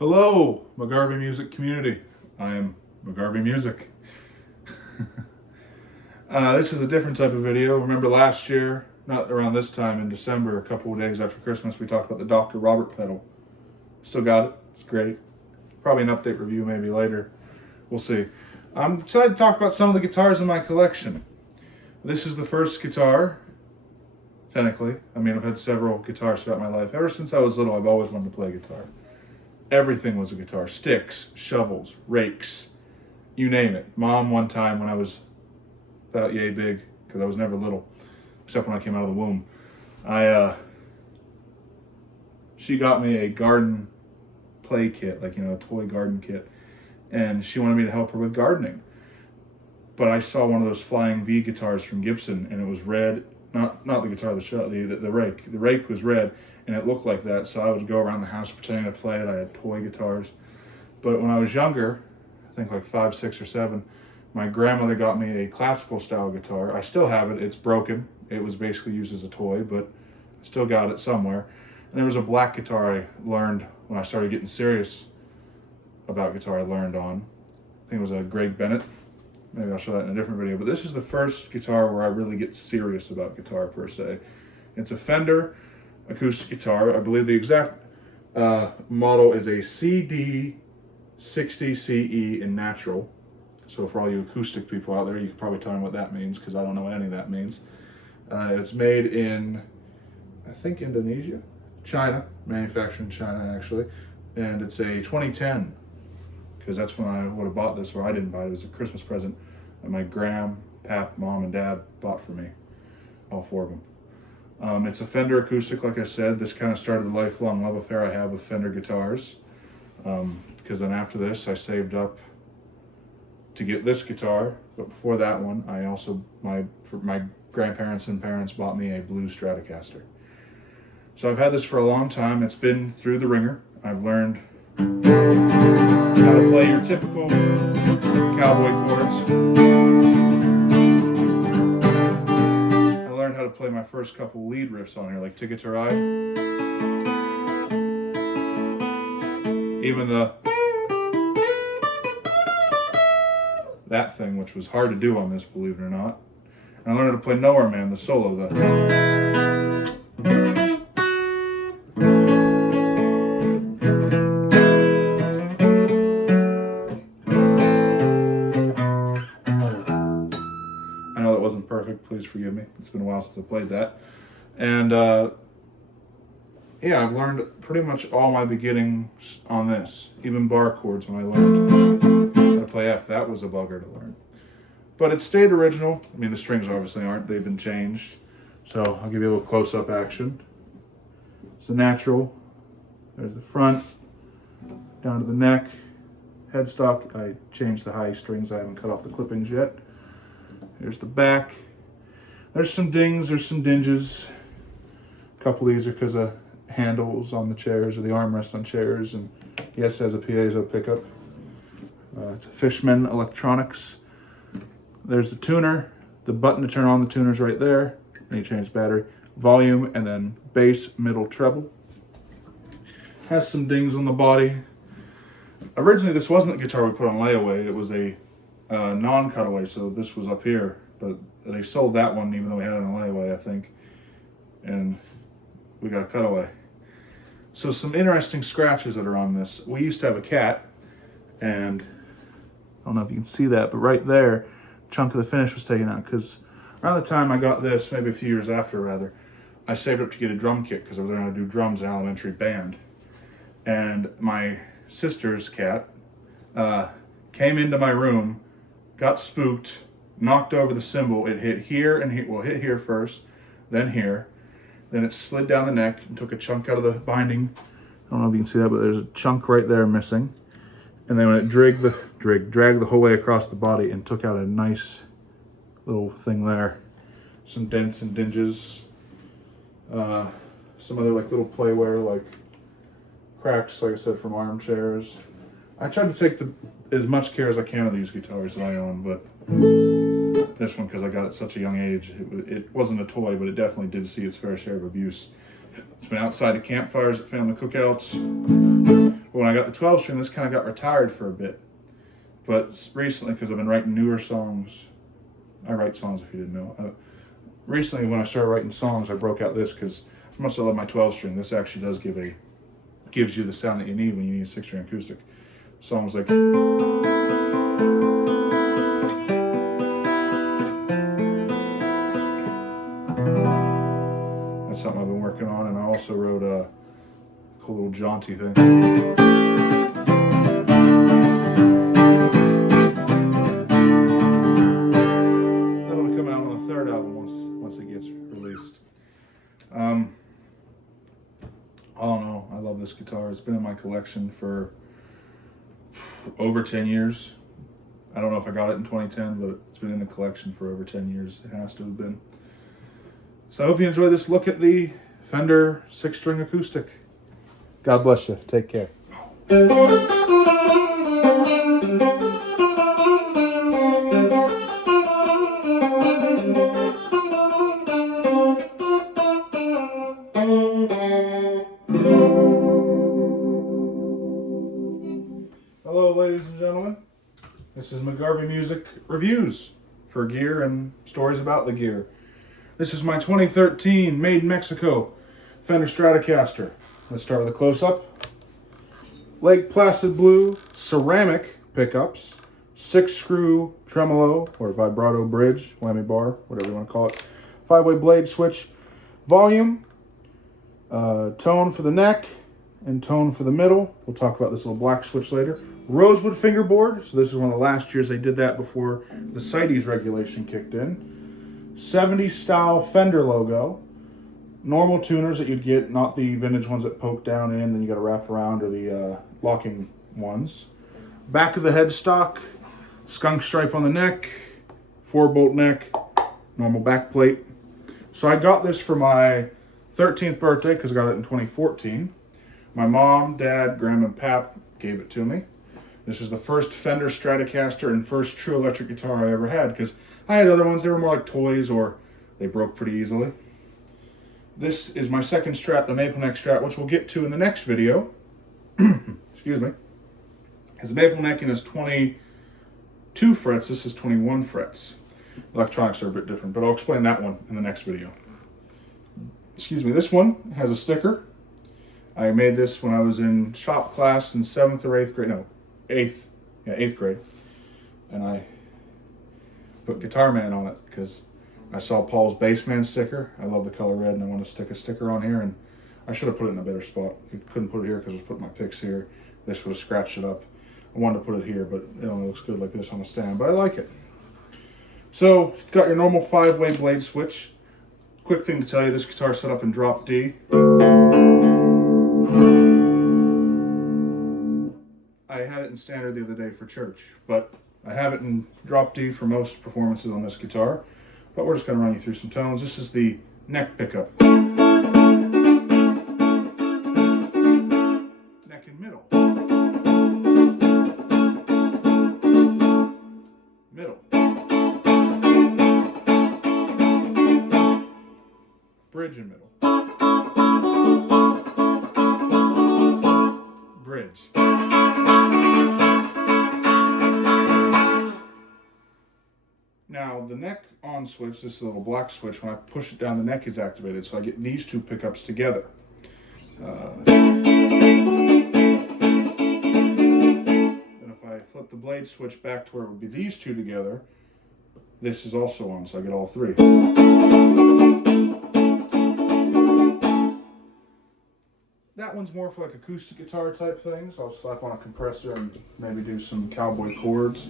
Hello, McGarvey music community. I am McGarvey Music. This is a different type of video. Remember last year, not around this time in December, a couple of days after Christmas, we talked about the Dr. Robert pedal. Still got it. It's great. Probably an update review maybe later. We'll see. I'm excited to talk about some of the guitars in my collection. This is the first guitar, technically. I mean, I've had several guitars throughout my life. Ever since I was little, I've always wanted to play guitar. Everything was a guitar. Sticks, shovels, rakes, you name it. Mom, one time when I was about yay big, because I was never little, except when I came out of the womb, she got me a garden play kit, like, a toy garden kit, and she wanted me to help her with gardening. But I saw one of those Flying V guitars from Gibson, and it was red. Not the guitar, the rake. The rake was red, and it looked like that, so I would go around the house pretending to play it. I had toy guitars. But when I was younger, I think like 5, 6, or 7, my grandmother got me a classical style guitar. I still have it. It's broken. It was basically used as a toy, but I still got it somewhere. And there was a black guitar I learned when I started getting serious about guitar. I learned on. I think it was a Greg Bennett. Maybe I'll show that in a different video. But this is the first guitar where I really get serious about guitar per se. It's a Fender acoustic guitar. I believe the exact model is a CD60CE in natural. So for all you acoustic people out there, you can probably tell me what that means, because I don't know what any of that means. It's made in, I think, Indonesia? China. Manufactured in China, actually. And it's a 2010. Because that's when I would have bought this, or I didn't buy it. It was a Christmas present that my Pap, Mom, and Dad bought for me. All 4 of them. It's a Fender acoustic, like I said. This kind of started the lifelong love affair I have with Fender guitars. Because then after this, I saved up to get this guitar. But before that one, I also, for my grandparents and parents bought me a blue Stratocaster. So I've had this for a long time. It's been through the ringer. I've learned how to play your typical cowboy chords. I learned how to play my first couple lead riffs on here, like Ticket to Ride. Even that thing, which was hard to do on this, believe it or not. And I learned how to play Nowhere Man, the solo, perfect, please forgive me. It's been a while since I played that. And yeah, I've learned pretty much all my beginnings on this. Even bar chords, when I learned how to play F, that was a bugger to learn. But it stayed original. I mean, the strings obviously aren't, they've been changed. So I'll give you a little close-up action. It's a natural. There's the front, down to the neck, headstock. I changed the high strings, I haven't cut off the clippings yet. Here's the back. There's some dings, there's some dinges. A couple of these are because of handles on the chairs, or the armrest on chairs, and yes, it has a piezo pickup. It's a Fishman Electronics. There's the tuner. The button to turn on the tuner's right there. And you change the battery. Volume, and then bass, middle, treble. Has some dings on the body. Originally, this wasn't the guitar we put on layaway. It was a non-cutaway, so this was up here, but they sold that one even though we had it on layaway, I think, and we got a cutaway. So some interesting scratches that are on this. We used to have a cat, and I don't know if you can see that, but right there, a chunk of the finish was taken out, because around the time I got this, maybe a few years after rather, I saved up to get a drum kit because I was going to do drums in elementary band, and my sister's cat came into my room, got spooked, knocked over the cymbal. It hit here and here. Well, hit here first, then here. Then it slid down the neck and took a chunk out of the binding. I don't know if you can see that, but there's a chunk right there missing. And then when it dragged the whole way across the body and took out a nice little thing there. Some dents and dinges. Some other like little playware, like cracks, like I said, from armchairs. I tried to take as much care as I can of these guitars that I own, but this one, because I got it at such a young age, it wasn't a toy, but it definitely did see its fair share of abuse. It's been outside of campfires at family cookouts, But when I got the 12 string, this kind of got retired for a bit. But recently, because I've been writing newer songs, I write songs if you didn't know. Recently, when I started writing songs, I broke out this because as much as I love my 12 string, this actually does gives you the sound that you need when you need a 6-string acoustic. Songs like that's something I've been working on, and I also wrote a cool little jaunty thing. That'll be coming out on the 3rd album once it gets released. I don't know. I love this guitar. It's been in my collection for over 10 years. I don't know if I got it in 2010, but it's been in the collection for over 10 years. It has to have been. So I hope you enjoy this look at the Fender 6-string acoustic. God bless you. Take care. Hello, ladies and gentlemen. This is McGarvey Music Reviews for gear and stories about the gear. This is my 2013 made in Mexico Fender Stratocaster. Let's start with a close-up. Lake Placid Blue ceramic pickups, 6-screw tremolo or vibrato bridge, whammy bar, whatever you want to call it. 5-way blade switch, volume, tone for the neck, and tone for the middle. We'll talk about this little black switch later. Rosewood fingerboard, so this is one of the last years they did that before the CITES regulation kicked in. 70s style Fender logo. Normal tuners that you'd get, not the vintage ones that poke down in and you got to wrap around, or the locking ones. Back of the headstock, skunk stripe on the neck, 4-bolt neck, normal back plate. So I got this for my 13th birthday because I got it in 2014. My mom, dad, grandma, and pap gave it to me. This is the first Fender Stratocaster and first true electric guitar I ever had, because I had other ones that were more like toys or they broke pretty easily. This is my second Strat, the Maple Neck Strat, which we'll get to in the next video. Excuse me. As the Maple Necking is 22 frets, this is 21 frets. Electronics are a bit different, but I'll explain that one in the next video. Excuse me, this one has a sticker. I made this when I was in shop class in 7th or 8th grade. No, 8th grade. And I put Guitar Man on it because I saw Paul's Bassman sticker. I love the color red and I want to stick a sticker on here, and I should have put it in a better spot. I couldn't put it here because I was putting my picks here. This would have scratched it up. I wanted to put it here, but it only looks good like this on a stand, but I like it. So, got your normal 5-way blade switch. Quick thing to tell you, this guitar set up in drop D. I had it in standard the other day for church, but I have it in drop D for most performances on this guitar. But we're just going to run you through some tones. This is the neck pickup. Neck and middle. Middle. Bridge and middle. Bridge. Now, the neck on switch, this little black switch, when I push it down, the neck is activated, so I get these two pickups together. And if I flip the blade switch back to where it would be these two together, this is also on, so I get all three. That one's more for like acoustic guitar type things. I'll slap on a compressor and maybe do some cowboy chords.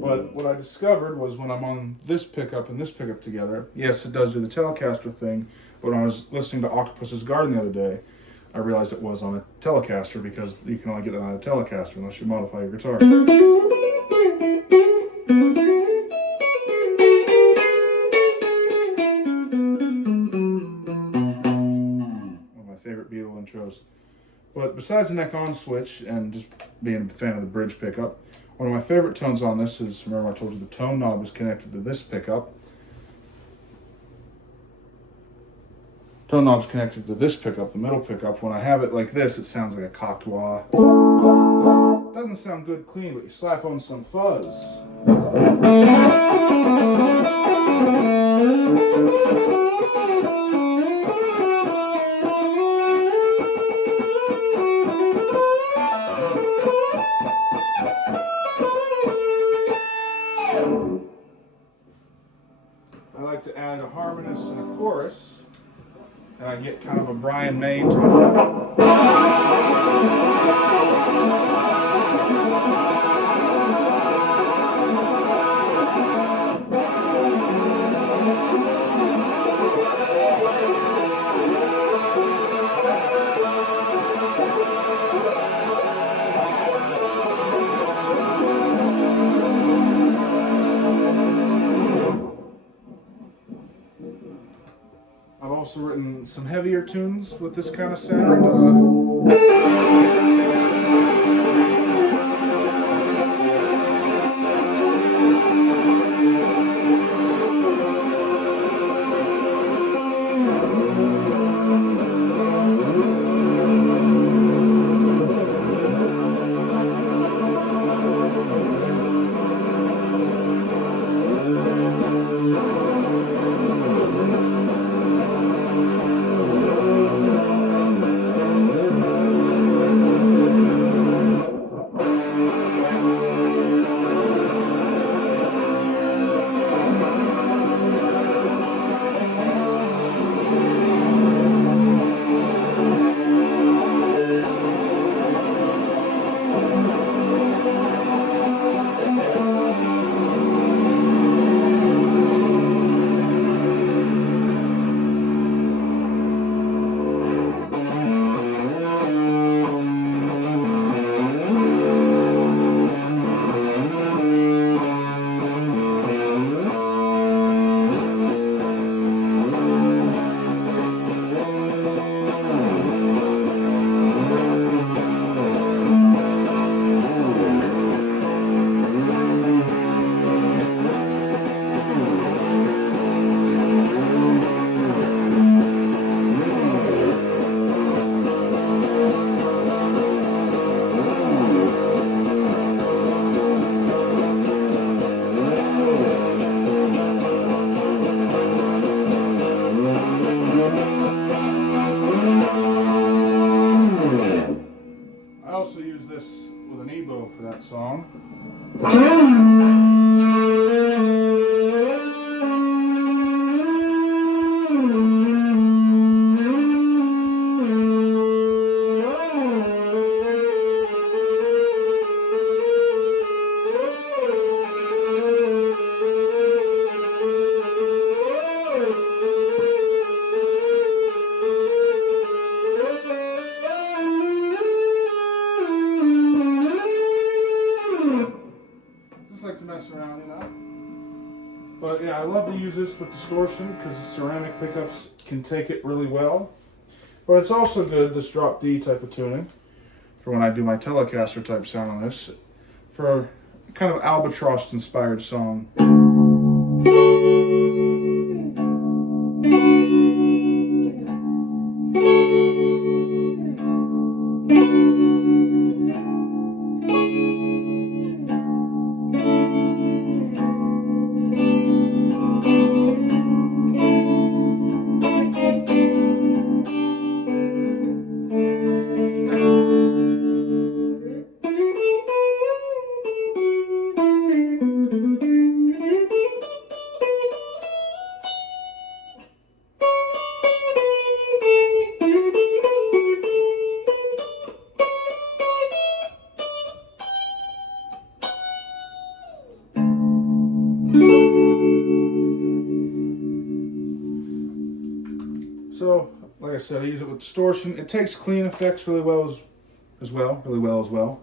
But what I discovered was when I'm on this pickup and this pickup together, yes, it does do the Telecaster thing, but when I was listening to Octopus's Garden the other day, I realized it was on a Telecaster because you can only get it on a Telecaster unless you modify your guitar. besides the neck on switch and just being a fan of the bridge pickup, one of my favorite tones on this is, remember I told you the tone knob is connected to this pickup. Tone knob's connected to this pickup, the middle pickup. When I have it like this, it sounds like a cocktail. Doesn't sound good clean, but you slap on some fuzz. I like to add a harmonious and a chorus, and I get kind of a Brian May tone. I've also written some heavier tunes with this kind of sound. For that song. To mess around, you know. But yeah, I love to use this with distortion because the ceramic pickups can take it really well. But it's also good, this drop D type of tuning, for when I do my Telecaster type sound on this, for a kind of albatross inspired song. So, like I said, I use it with distortion. It takes clean effects really well as well.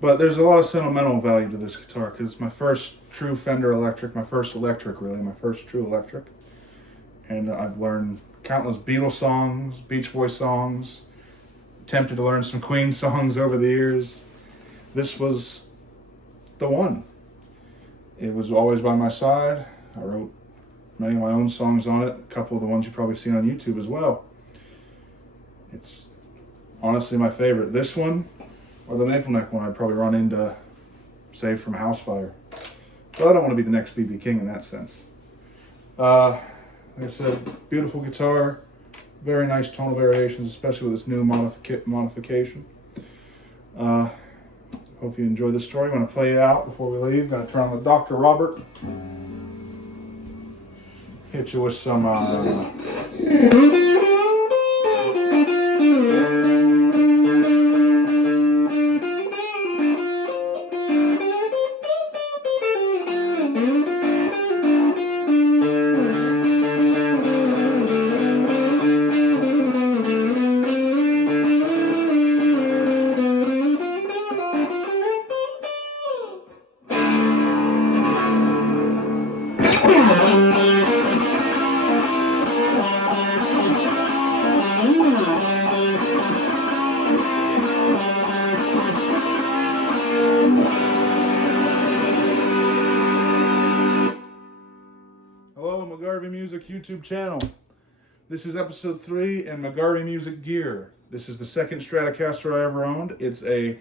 But there's a lot of sentimental value to this guitar because it's my first true Fender electric, my first true electric. And I've learned countless Beatles songs, Beach Boys songs, Tempted to learn some Queen songs over the years. This was the one. It was always by my side. I wrote many of my own songs on it, a couple of the ones you've probably seen on YouTube as well. It's honestly my favorite. This one or the maple neck one I'd probably run into save from house fire. But I don't want to be the next BB King in that sense. Like I said, beautiful guitar, very nice tonal variations, especially with this new modification. Hope you enjoy this story. I'm going to play it out before we leave. Going to turn on the Dr. Robert. Hit you with some McGarvey Music YouTube channel. This is episode 3 in McGarvey Music gear. This is the second Stratocaster I ever owned. It's a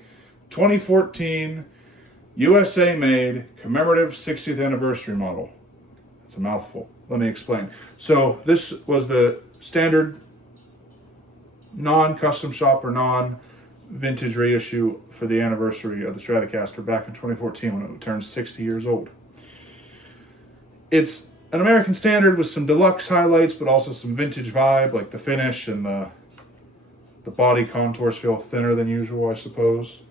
2014 USA made commemorative 60th anniversary model. It's a mouthful. Let me explain. So this was the standard non-custom shop or non-vintage reissue for the anniversary of the Stratocaster back in 2014 when it turned 60 years old. It's an American standard with some deluxe highlights, but also some vintage vibe, like the finish and the body contours feel thinner than usual, I suppose.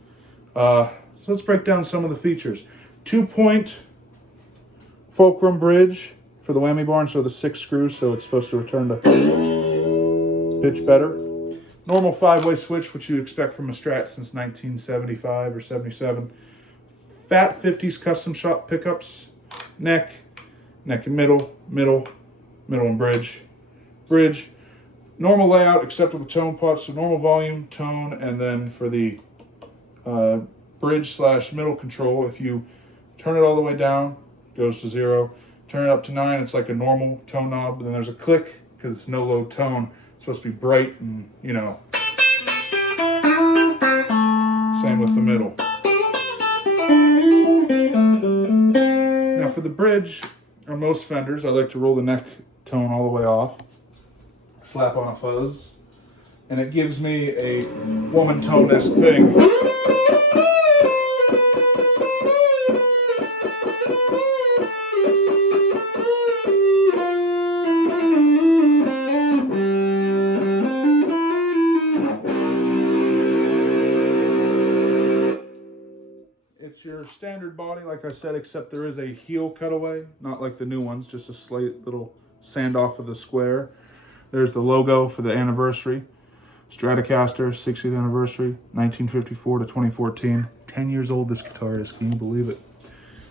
So let's break down some of the features. 2-point fulcrum bridge for the whammy bar, so the 6 screws, so it's supposed to return to pitch better. Normal 5-way switch, which you'd expect from a Strat since 1975 or 77. Fat 50s custom shop pickups, neck and middle and bridge. Normal layout except with the tone pot, so normal volume, tone, and then for the bridge / middle control, if you turn it all the way down, it goes to 0. Turn it up to 9, it's like a normal tone knob, and then there's a click because it's no low tone. It's supposed to be bright and, you know. Same with the middle. Now for the bridge, on most Fenders, I like to roll the neck tone all the way off, slap on a fuzz, and it gives me a woman tone-esque thing. It's your standard body, like I said, except there is a heel cutaway, not like the new ones, just a slight little sand off of the Squier. There's the logo for the anniversary. Stratocaster, 60th anniversary, 1954 to 2014. 10 years old this guitar is, can you believe it?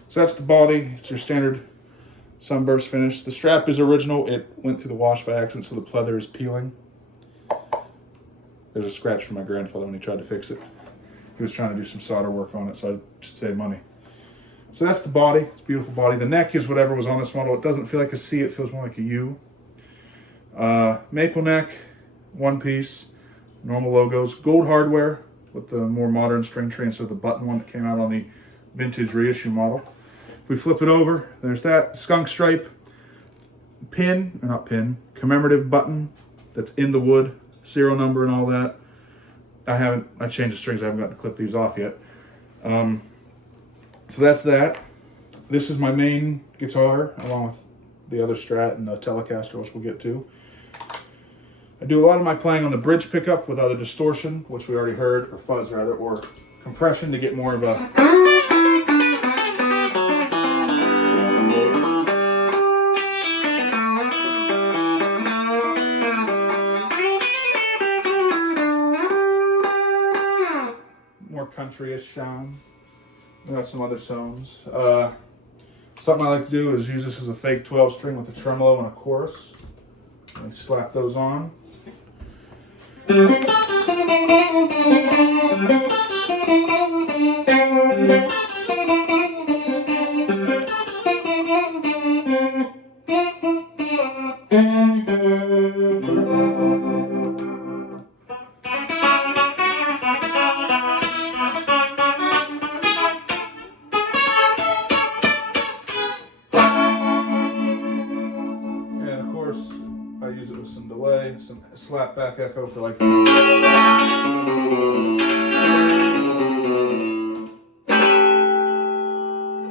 So that's the body. It's your standard sunburst finish. The strap is original. It went through the wash by accident, so the pleather is peeling. There's a scratch from my grandfather when he tried to fix it. He was trying to do some solder work on it, so I should save money. So that's the body. It's a beautiful body. The neck is whatever was on this model. It doesn't feel like a C. It feels more like a U. Maple neck, one piece, normal logos. Gold hardware with the more modern string tree instead of the button one that came out on the vintage reissue model. If we flip it over, there's that skunk stripe commemorative button that's in the wood, serial number and all that. I changed the strings. I haven't gotten to clip these off yet. So that's that. This is my main guitar, along with the other Strat and the Telecaster, which we'll get to. I do a lot of my playing on the bridge pickup with either distortion, which we already heard, or fuzz rather, or compression to get more of a... more country-ish sound. We got some other tones. Something I like to do is use this as a fake 12 string with a tremolo and a chorus. I slap those on. I use it with some delay, some slap back echo for like. I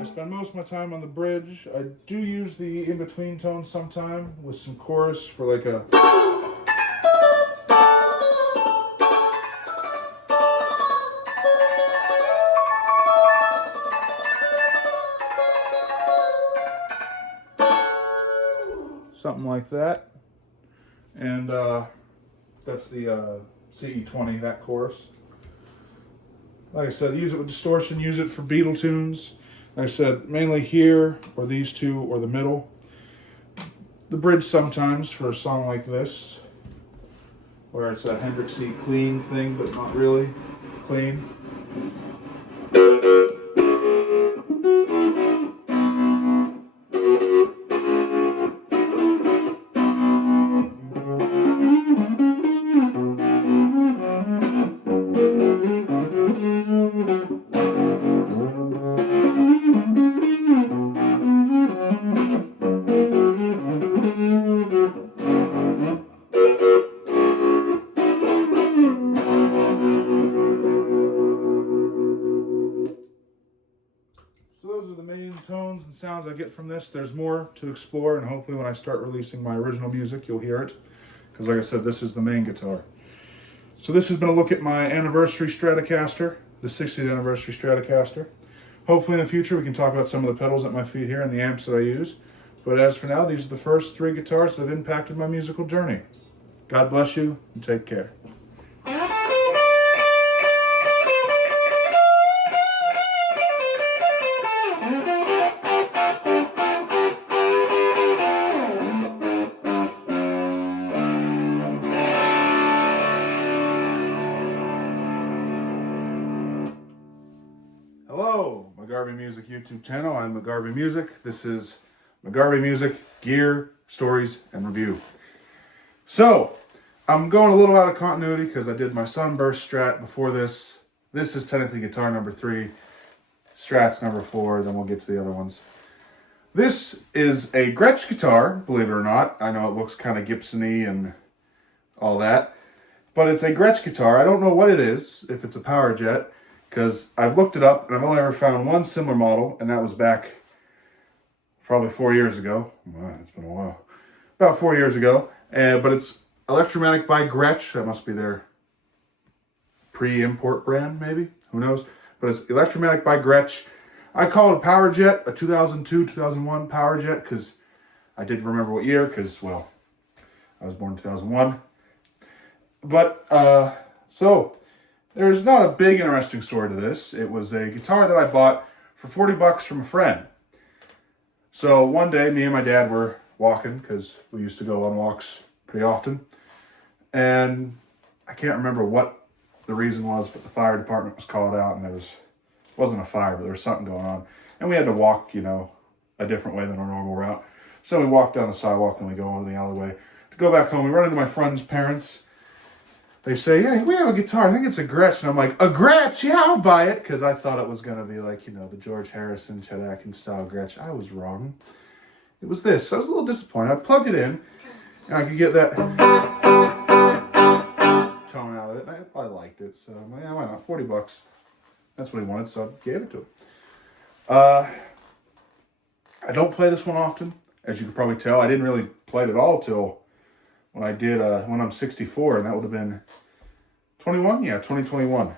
spend most of my time on the bridge. I do use the in-between tone sometime with some chorus for like a. Something like that. And that's the CE20, that chorus. Like I said, use it with distortion, use it for Beatle tunes. Like I said, mainly here, or these two, or the middle. The bridge sometimes for a song like this, where it's a Hendrixy clean thing, but not really clean. Those are the main tones and sounds I get from this. There's more to explore, and hopefully when I start releasing my original music, you'll hear it. Because like I said, this is the main guitar. So this has been a look at my anniversary Stratocaster, the 60th anniversary Stratocaster. Hopefully in the future we can talk about some of the pedals at my feet here and the amps that I use. But as for now, these are the first 3 guitars that have impacted my musical journey. God bless you, and take care. Hello, McGarvey Music YouTube channel. I'm McGarvey Music. This is McGarvey Music Gear, Stories, and Review. So, I'm going a little out of continuity because I did my Sunburst Strat before this. This is technically guitar number 3, Strat's number 4, then we'll get to the other ones. This is a Gretsch guitar, believe it or not. I know it looks kind of Gibson-y and all that, but it's a Gretsch guitar. I don't know what it is, if it's a Power Jet, because I've looked it up and I've only ever found one similar model, and that was back probably 4 years ago. Wow, it's been a while. About 4 years ago. But it's Electromatic by Gretsch. That must be their pre-import brand, maybe. Who knows? But it's Electromatic by Gretsch. I call it a Power Jet, a 2002, 2001 Power Jet, because I did remember what year, because, well, I was born in 2001. But, so, there's not a big interesting story to this. It was a guitar that I bought for 40 bucks from a friend. So one day, me and my dad were walking, because we used to go on walks pretty often. And I can't remember what the reason was, but the fire department was called out, and it wasn't a fire, but there was something going on. And we had to walk, you know, a different way than our normal route. So we walked down the sidewalk, then we go over the alleyway. To go back home, we run into my friend's parents. They say, hey, we have a guitar. I think it's a Gretsch. And I'm like, a Gretsch? Yeah, I'll buy it. Because I thought it was going to be like, you know, the George Harrison, Chet Atkins style Gretsch. I was wrong. It was this. So I was a little disappointed. I plugged it in, and I could get that tone out of it. And I liked it. So I'm like, yeah, why not? 40 bucks. That's what he wanted, so I gave it to him. I don't play this one often. As you can probably tell, I didn't really play it at all till when I did, when I'm 64, and that would have been 21? Yeah, 2021.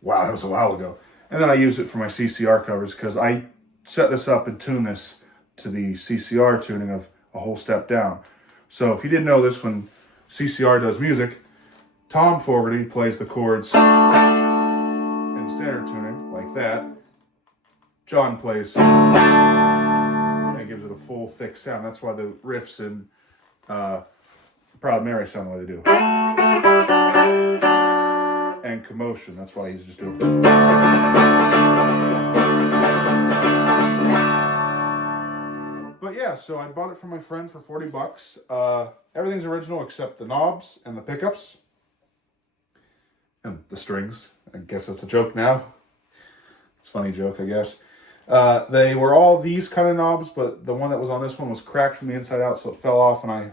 Wow, that was a while ago. And then I used it for my CCR covers, because I set this up and tuned this to the CCR tuning of a whole step down. So if you didn't know this, when CCR does music, Tom Fogerty plays the chords in standard tuning, like that. John plays, and it gives it a full, thick sound. That's why the riffs in Proud Mary sound the way they do. And commotion, that's why he's just doing. But yeah, so I bought it from my friend for 40 bucks. Everything's original except the knobs and the pickups. And the strings. I guess that's a joke now. It's a funny joke, I guess. They were all these kind of knobs, but the one that was on this one was cracked from the inside out, so it fell off, and I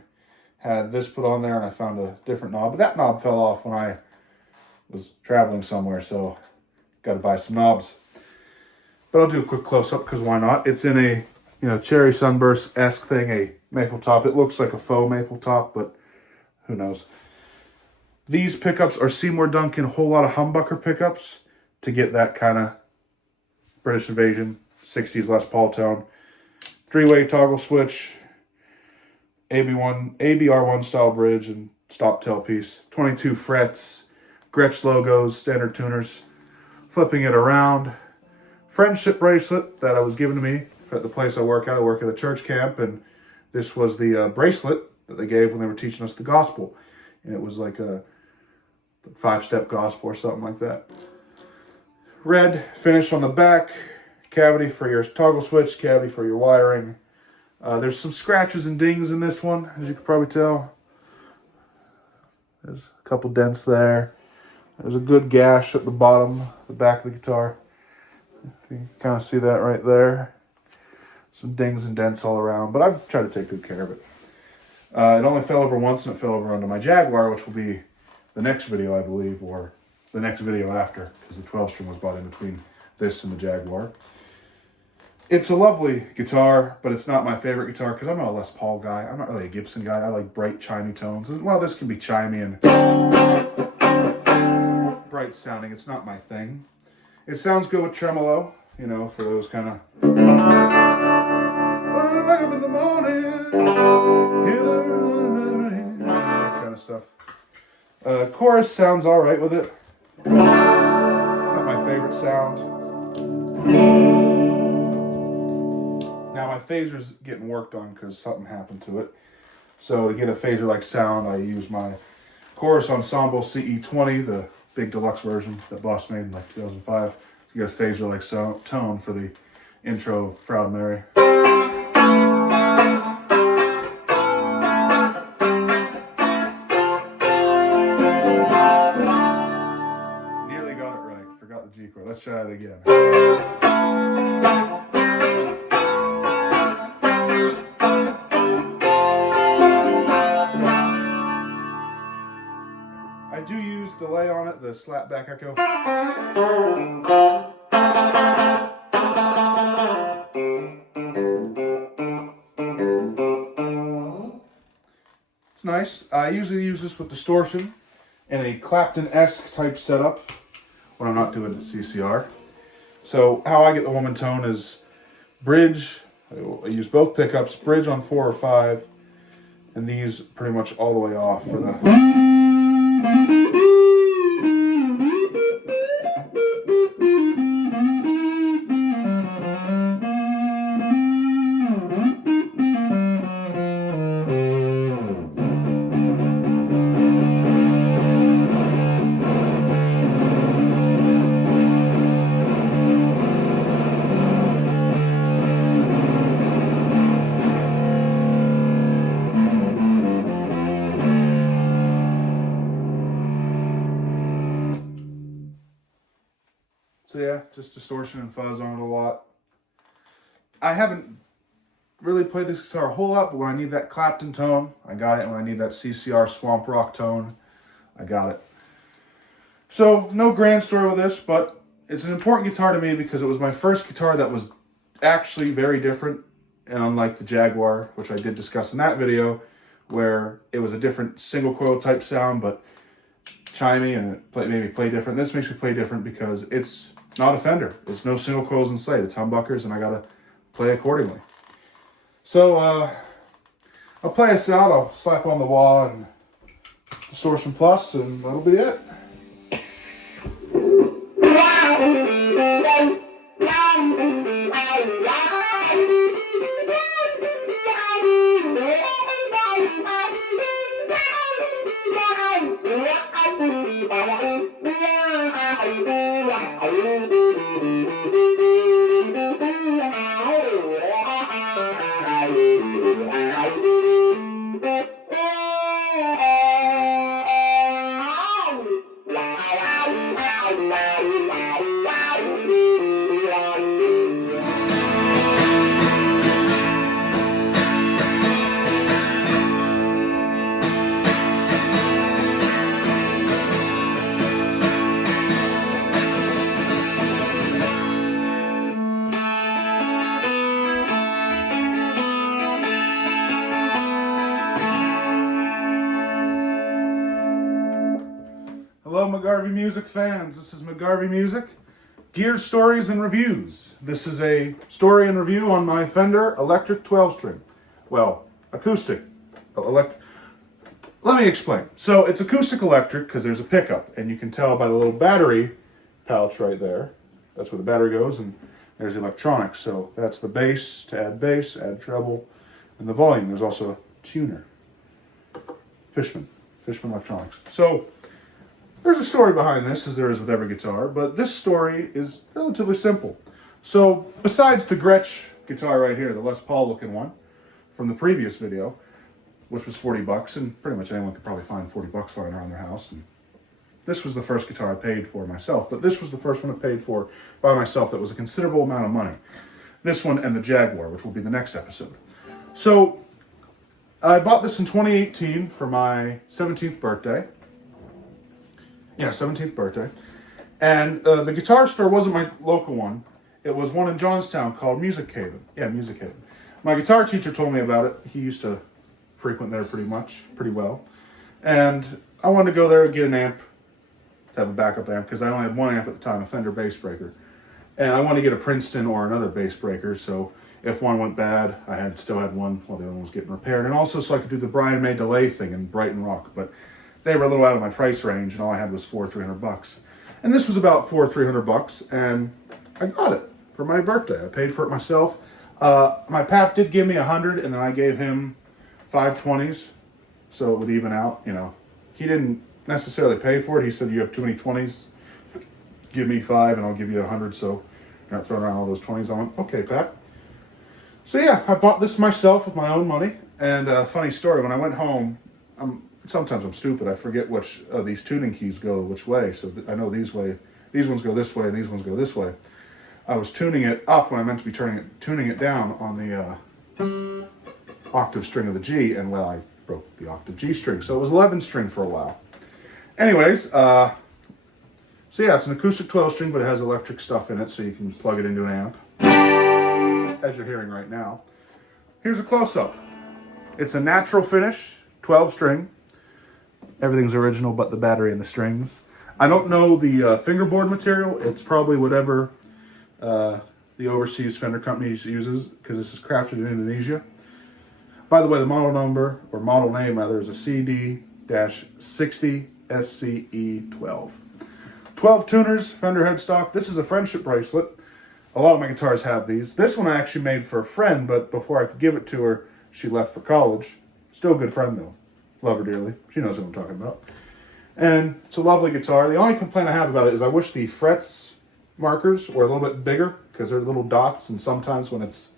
had this put on there, and I found a different knob. But that knob fell off when I was traveling somewhere, so got to buy some knobs. But I'll do a quick close-up, because why not? It's in a, you know, cherry sunburst-esque thing, a maple top. It looks like a faux maple top, but who knows. These pickups are Seymour Duncan whole lot of humbucker pickups to get that kind of British Invasion, 60s Les Paul tone. 3-way toggle switch, ABR1 style bridge and stop tailpiece. 22 frets, Gretsch logos, standard tuners. Flipping it around. Friendship bracelet that was given to me at the place I work at. I work at a church camp, and this was the bracelet that they gave when they were teaching us the gospel. And it was like a 5-step gospel or something like that. Red finish on the back, cavity for your toggle switch, cavity for your wiring. There's some scratches and dings in this one, as you can probably tell. There's a couple dents there. There's a good gash at the bottom, the back of the guitar. You can kind of see that right there. Some dings and dents all around, but I've tried to take good care of it. It only fell over once, and it fell over onto my Jaguar, which will be the next video, I believe, or the next video after, because the 12-string was bought in between this and the Jaguar. It's a lovely guitar, but it's not my favorite guitar, because I'm not a Les Paul guy. I'm not really a Gibson guy. I like bright, chimey tones. And, well, this can be chimey and bright sounding. It's not my thing. It sounds good with tremolo, you know, for those kind of... wake up in the morning, hear the rain, that kind of stuff. Chorus sounds all right with it. It's not my favorite sound. Now my phaser's getting worked on because something happened to it. So to get a phaser-like sound, I use my Chorus Ensemble CE20, the big deluxe version that Boss made in like 2005, to get a phaser-like tone for the intro of Proud Mary. Let's try it again. I do use delay on it, the slapback echo. It's nice. I usually use this with distortion in a Clapton-esque type setup when I'm not doing CCR. So how I get the woman tone is bridge. I use both pickups, bridge on 4 or 5, and these pretty much all the way off for the... So yeah, just distortion and fuzz on it a lot. I haven't really played this guitar a whole lot, but when I need that Clapton tone, I got it. When I need that CCR swamp rock tone, I got it. So no grand story with this, but it's an important guitar to me because it was my first guitar that was actually very different, and unlike the Jaguar, which I did discuss in that video, where it was a different single coil type sound, but chimey, and it made me play different. This makes me play different because it's not a Fender. There's no single coils in sight. It's humbuckers, and I gotta play accordingly. So I'll play us out. I'll slap on the wall and distortion plus, and that'll be it. McGarvey Music fans. This is McGarvey Music, Gear Stories and Reviews. This is a story and review on my Fender electric 12-string. Well, acoustic. Let me explain. So it's acoustic electric because there's a pickup, and you can tell by the little battery pouch right there. That's where the battery goes, and there's the electronics. So that's the bass, to add bass, add treble, and the volume. There's also a tuner. Fishman Electronics. So there's a story behind this, as there is with every guitar, but this story is relatively simple. So besides the Gretsch guitar right here, the Les Paul looking one from the previous video, which was 40 bucks, and pretty much anyone could probably find 40 bucks lying around their house. And this was the first guitar I paid for myself, but this was the first one I paid for by myself that was a considerable amount of money. This one and the Jaguar, which will be the next episode. So I bought this in 2018 for my 17th birthday. Yeah, 17th birthday. And the guitar store wasn't my local one. It was one in Johnstown called Music Haven. Yeah, Music Haven. My guitar teacher told me about it. He used to frequent there pretty well. And I wanted to go there and get an amp, to have a backup amp, because I only had one amp at the time, a Fender bass breaker. And I wanted to get a Princeton or another bass breaker, so if one went bad, I still had one while the other one was getting repaired. And also so I could do the Brian May delay thing in Brighton Rock. But they were a little out of my price range, and all I had was $300 bucks. And this was about $300 bucks, and I got it for my birthday. I paid for it myself. My pap did give me 100, and then I gave him 5 20s, so it would even out. You know, he didn't necessarily pay for it. He said, "You have too many 20s. Give me 5, and I'll give you 100. So you're not throwing around all those 20s." I went, "Okay, Pap." So yeah, I bought this myself with my own money. And funny story, when I went home, sometimes I'm stupid. I forget which of these tuning keys go which way. So I know these ones go this way, and these ones go this way. I was tuning it up when I meant to be tuning it down on the octave string of the G, and well, I broke the octave G string. So it was 11 string for a while. Anyways, so yeah, it's an acoustic 12 string, but it has electric stuff in it, so you can plug it into an amp, as you're hearing right now. Here's a close-up. It's a natural finish, 12 string. Everything's original but the battery and the strings. I don't know the fingerboard material. It's probably whatever the overseas Fender company uses, because this is crafted in Indonesia. By the way, the model number, or model name rather, is a CD-60 SCE12. 12 tuners, Fender headstock. This is a friendship bracelet. A lot of my guitars have these. This one I actually made for a friend, but before I could give it to her, she left for college. Still a good friend though. Love her dearly. She knows what I'm talking about. And it's a lovely guitar. The only complaint I have about it is I wish the frets markers were a little bit bigger, because they're little dots, and sometimes when it's,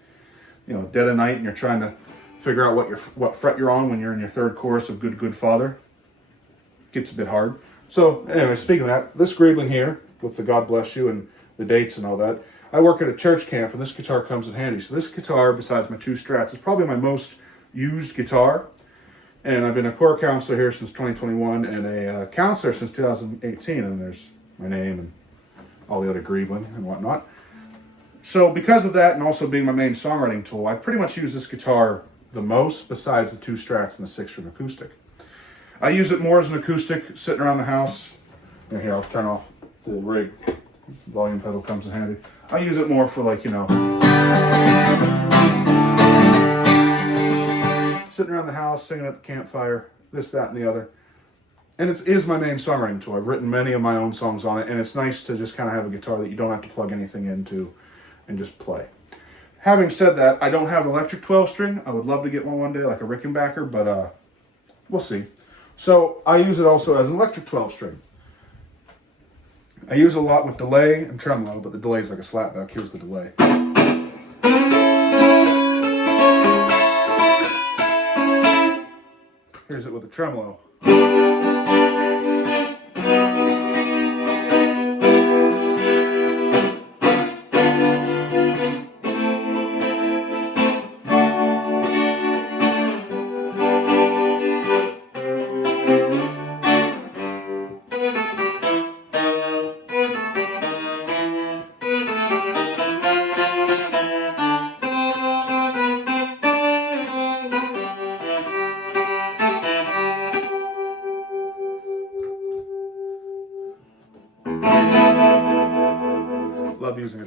you know, dead of night and you're trying to figure out what fret you're on when you're in your third chorus of Good Father, it gets a bit hard. So anyway, speaking of that, this greebling here with the God Bless You and the dates and all that, I work at a church camp, and this guitar comes in handy. So this guitar, besides my 2 Strats, is probably my most used guitar. And I've been a core counselor here since 2021 and a counselor since 2018. And there's my name and all the other greebling and whatnot. So because of that, and also being my main songwriting tool, I pretty much use this guitar the most, besides the 2 Strats and the 6-string acoustic. I use it more as an acoustic, sitting around the house. And here, I'll turn off the rig. Volume pedal comes in handy. I use it more for, like, you know, sitting around the house, singing at the campfire, this, that, and the other. And it is my main songwriting tool. I've written many of my own songs on it, and it's nice to just kind of have a guitar that you don't have to plug anything into and just play. Having said that, I don't have an electric 12-string. I would love to get one day, like a Rickenbacker, but we'll see. So I use it also as an electric 12-string. I use it a lot with delay and tremolo, but the delay is like a slapback. Here's the delay. Here's it with the tremolo.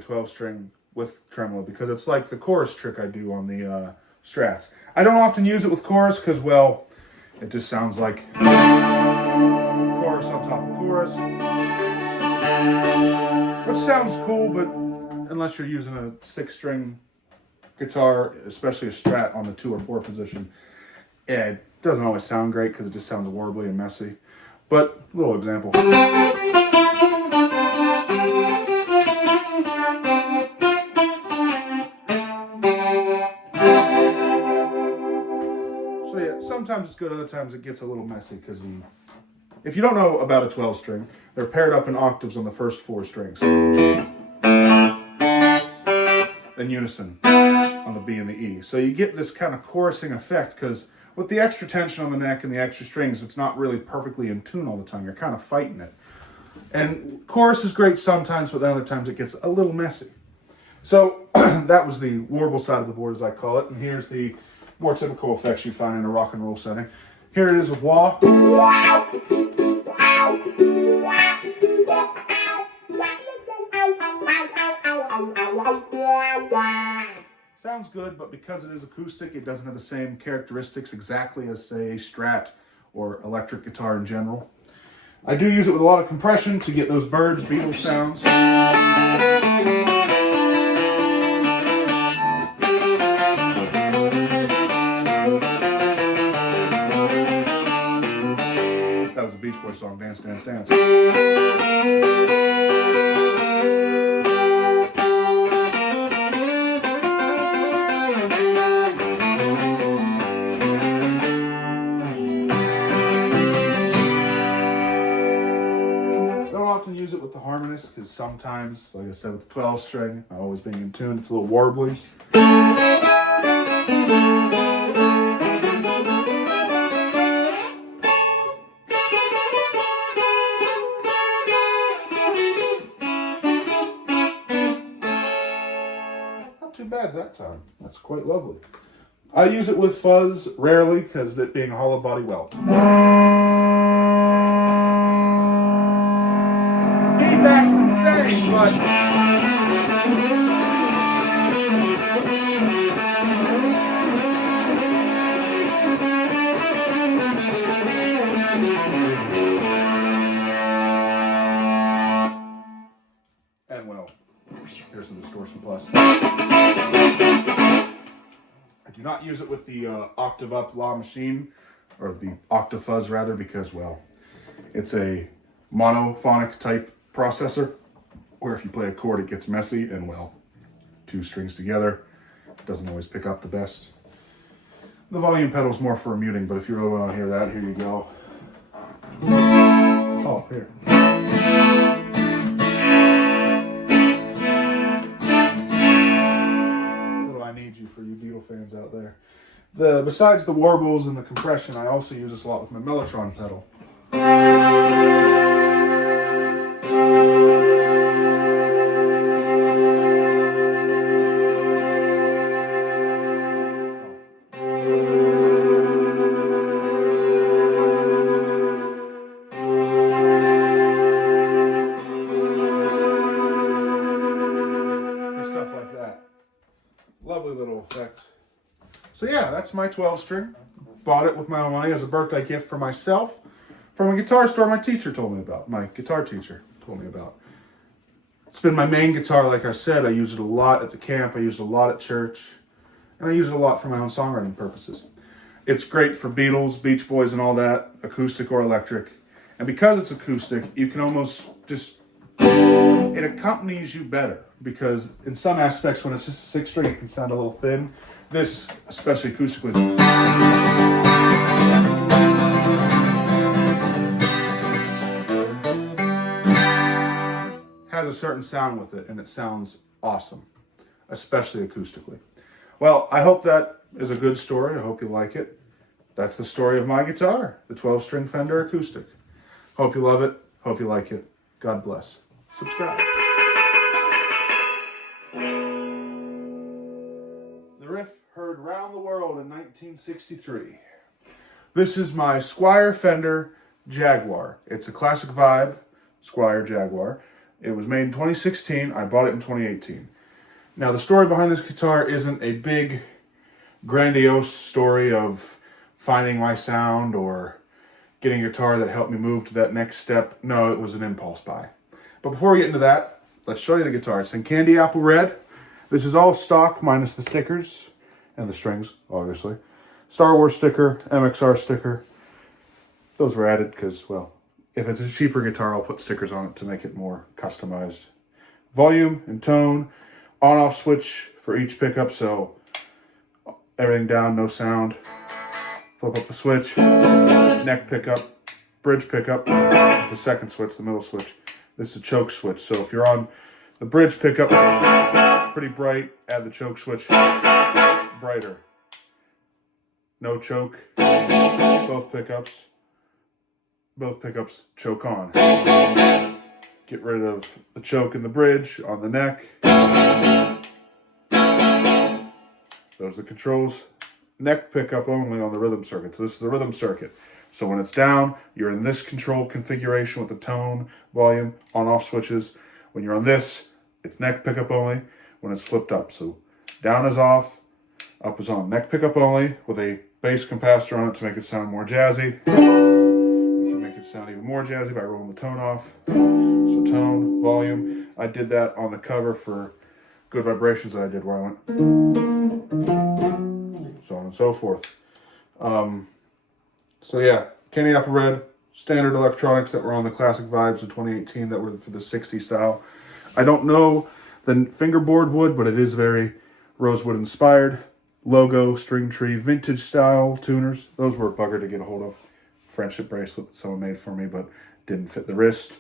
12 string with tremolo because it's like the chorus trick I do on the Strats. I don't often use it with chorus because, well, it just sounds like chorus on top of chorus. Which sounds cool, but unless you're using a 6-string guitar, especially a Strat on the 2 or 4 position, it doesn't always sound great because it just sounds warbly and messy. But, little example. So yeah, sometimes it's good, other times it gets a little messy because if you don't know about a 12 string, they're paired up in octaves on the first 4 strings. In unison on the B and the E. So you get this kind of chorusing effect because with the extra tension on the neck and the extra strings, it's not really perfectly in tune all the time. You're kind of fighting it. And chorus is great sometimes, but then other times it gets a little messy. So that was the warble side of the board, as I call it. And here's the more typical effects you find in a rock and roll setting. Here it is with wah. Sounds good, but because it is acoustic, it doesn't have the same characteristics exactly as, say, a Strat or electric guitar in general. I do use it with a lot of compression to get those birds, Beatles sounds. That was a Beach Boys song, Dance, Dance, Dance. Use it with the harmonist because sometimes, like I said, with the 12 string, not always being in tune, it's a little warbly. Not too bad that time. That's quite lovely. I use it with fuzz rarely because of it being a hollow body welt. Feedback's insane, but and well, here's some distortion plus. I do not use it with the octave up law machine, or the octave fuzz rather, because, well, it's a monophonic type processor where if you play a chord it gets messy and, well, 2 strings together it doesn't always pick up the best. The volume pedal is more for muting, but if you really want to hear that, here you go. Oh, here. Little I Need You for you Beatle fans out there. Besides the warbles and the compression, I also use this a lot with my Mellotron pedal. Lovely little effect. So yeah, that's my 12 string. Bought it with my own money as a birthday gift for myself from a guitar store my teacher told me about. My guitar teacher told me about. It's been my main guitar, like I said. I use it a lot at the camp. I use it a lot at church. And I use it a lot for my own songwriting purposes. It's great for Beatles, Beach Boys, and all that, acoustic or electric. And because it's acoustic, you can almost just... it accompanies you better, because in some aspects when it's just a 6 string it can sound a little thin. This, especially acoustically, has a certain sound with it, and it sounds awesome, especially acoustically. Well, I hope that is a good story. I hope you like it. That's the story of my guitar, the 12-string Fender acoustic. Hope you love it. Hope you like it. God bless. Subscribe. The riff heard round the world in 1963. This is my Squier Fender Jaguar. It's a classic vibe Squier Jaguar. It was made in 2016. I bought it in 2018. Now, the story behind this guitar isn't a big, grandiose story of finding my sound or getting a guitar that helped me move to that next step. No, it was an impulse buy. But before we get into that, let's show you the guitar. It's in candy apple red. This is all stock minus the stickers and the strings, obviously. Star Wars sticker, MXR sticker. Those were added because, well, if it's a cheaper guitar, I'll put stickers on it to make it more customized. Volume and tone, on-off switch for each pickup, so everything down, no sound. Flip up the switch, neck pickup, bridge pickup. It's the second switch, the middle switch. This is a choke switch, so if you're on the bridge pickup, pretty bright, add the choke switch, brighter. No choke, both pickups choke on. Get rid of the choke in the bridge, on the neck. Those are the controls. Neck pickup only on the rhythm circuit. So this is the rhythm circuit. So when it's down, you're in this control configuration with the tone, volume, on-off switches. When you're on this, it's neck pickup only when it's flipped up. So down is off, up is on. Neck pickup only with a bass capacitor on it to make it sound more jazzy. You can make it sound even more jazzy by rolling the tone off. So tone, volume. I did that on the cover for Good Vibrations that I did where I went so on and so forth. So yeah, candy apple red, standard electronics that were on the Classic Vibes in 2018 that were for the 60s style. I don't know the fingerboard wood, but it is very rosewood inspired. Logo, string tree, vintage style tuners. Those were a bugger to get a hold of. Friendship bracelet that someone made for me, but didn't fit the wrist.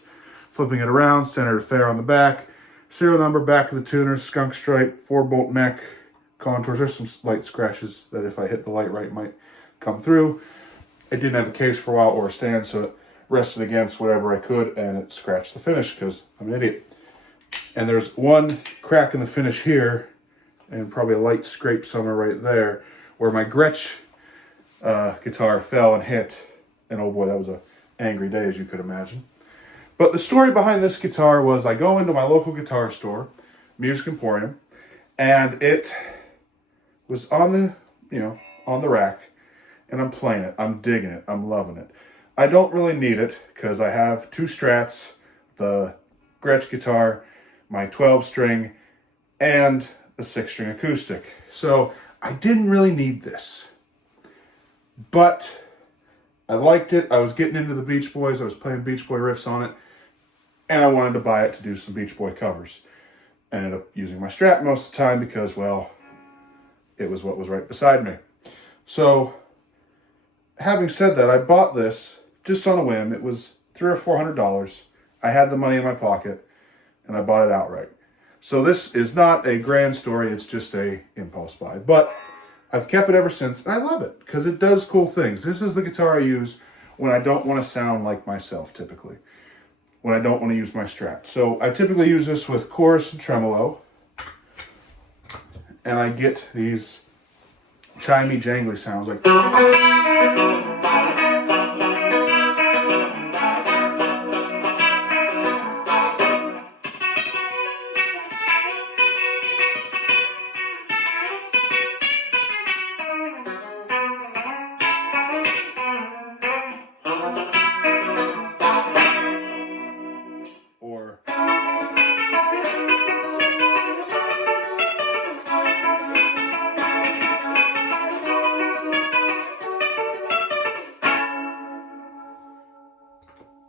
Flipping it around, centered affair on the back. Serial number, back of the tuner, skunk stripe, 4-bolt neck, contours. There's some light scratches that if I hit the light right might come through. It didn't have a case for a while or a stand, so it rested against whatever I could, and it scratched the finish because I'm an idiot. And there's one crack in the finish here, and probably a light scrape somewhere right there, where my Gretsch guitar fell and hit. And oh boy, that was an angry day, as you could imagine. But the story behind this guitar was I go into my local guitar store, Music Emporium, and it was on the rack, and I'm playing it. I'm digging it. I'm loving it. I don't really need it because I have 2 Strats, the Gretsch guitar, my 12-string, and the 6-string acoustic. So I didn't really need this. But I liked it. I was getting into the Beach Boys. I was playing Beach Boy riffs on it. And I wanted to buy it to do some Beach Boy covers. I ended up using my Strat most of the time because, well, it was what was right beside me. So, having said that, I bought this just on a whim. It was $300 or $400. I had the money in my pocket, and I bought it outright. So this is not a grand story. It's just a impulse buy. But I've kept it ever since, and I love it because it does cool things. This is the guitar I use when I don't want to sound like myself, typically. When I don't want to use my Strat. So I typically use this with chorus and tremolo. And I get these chimey, jangly sounds like... or...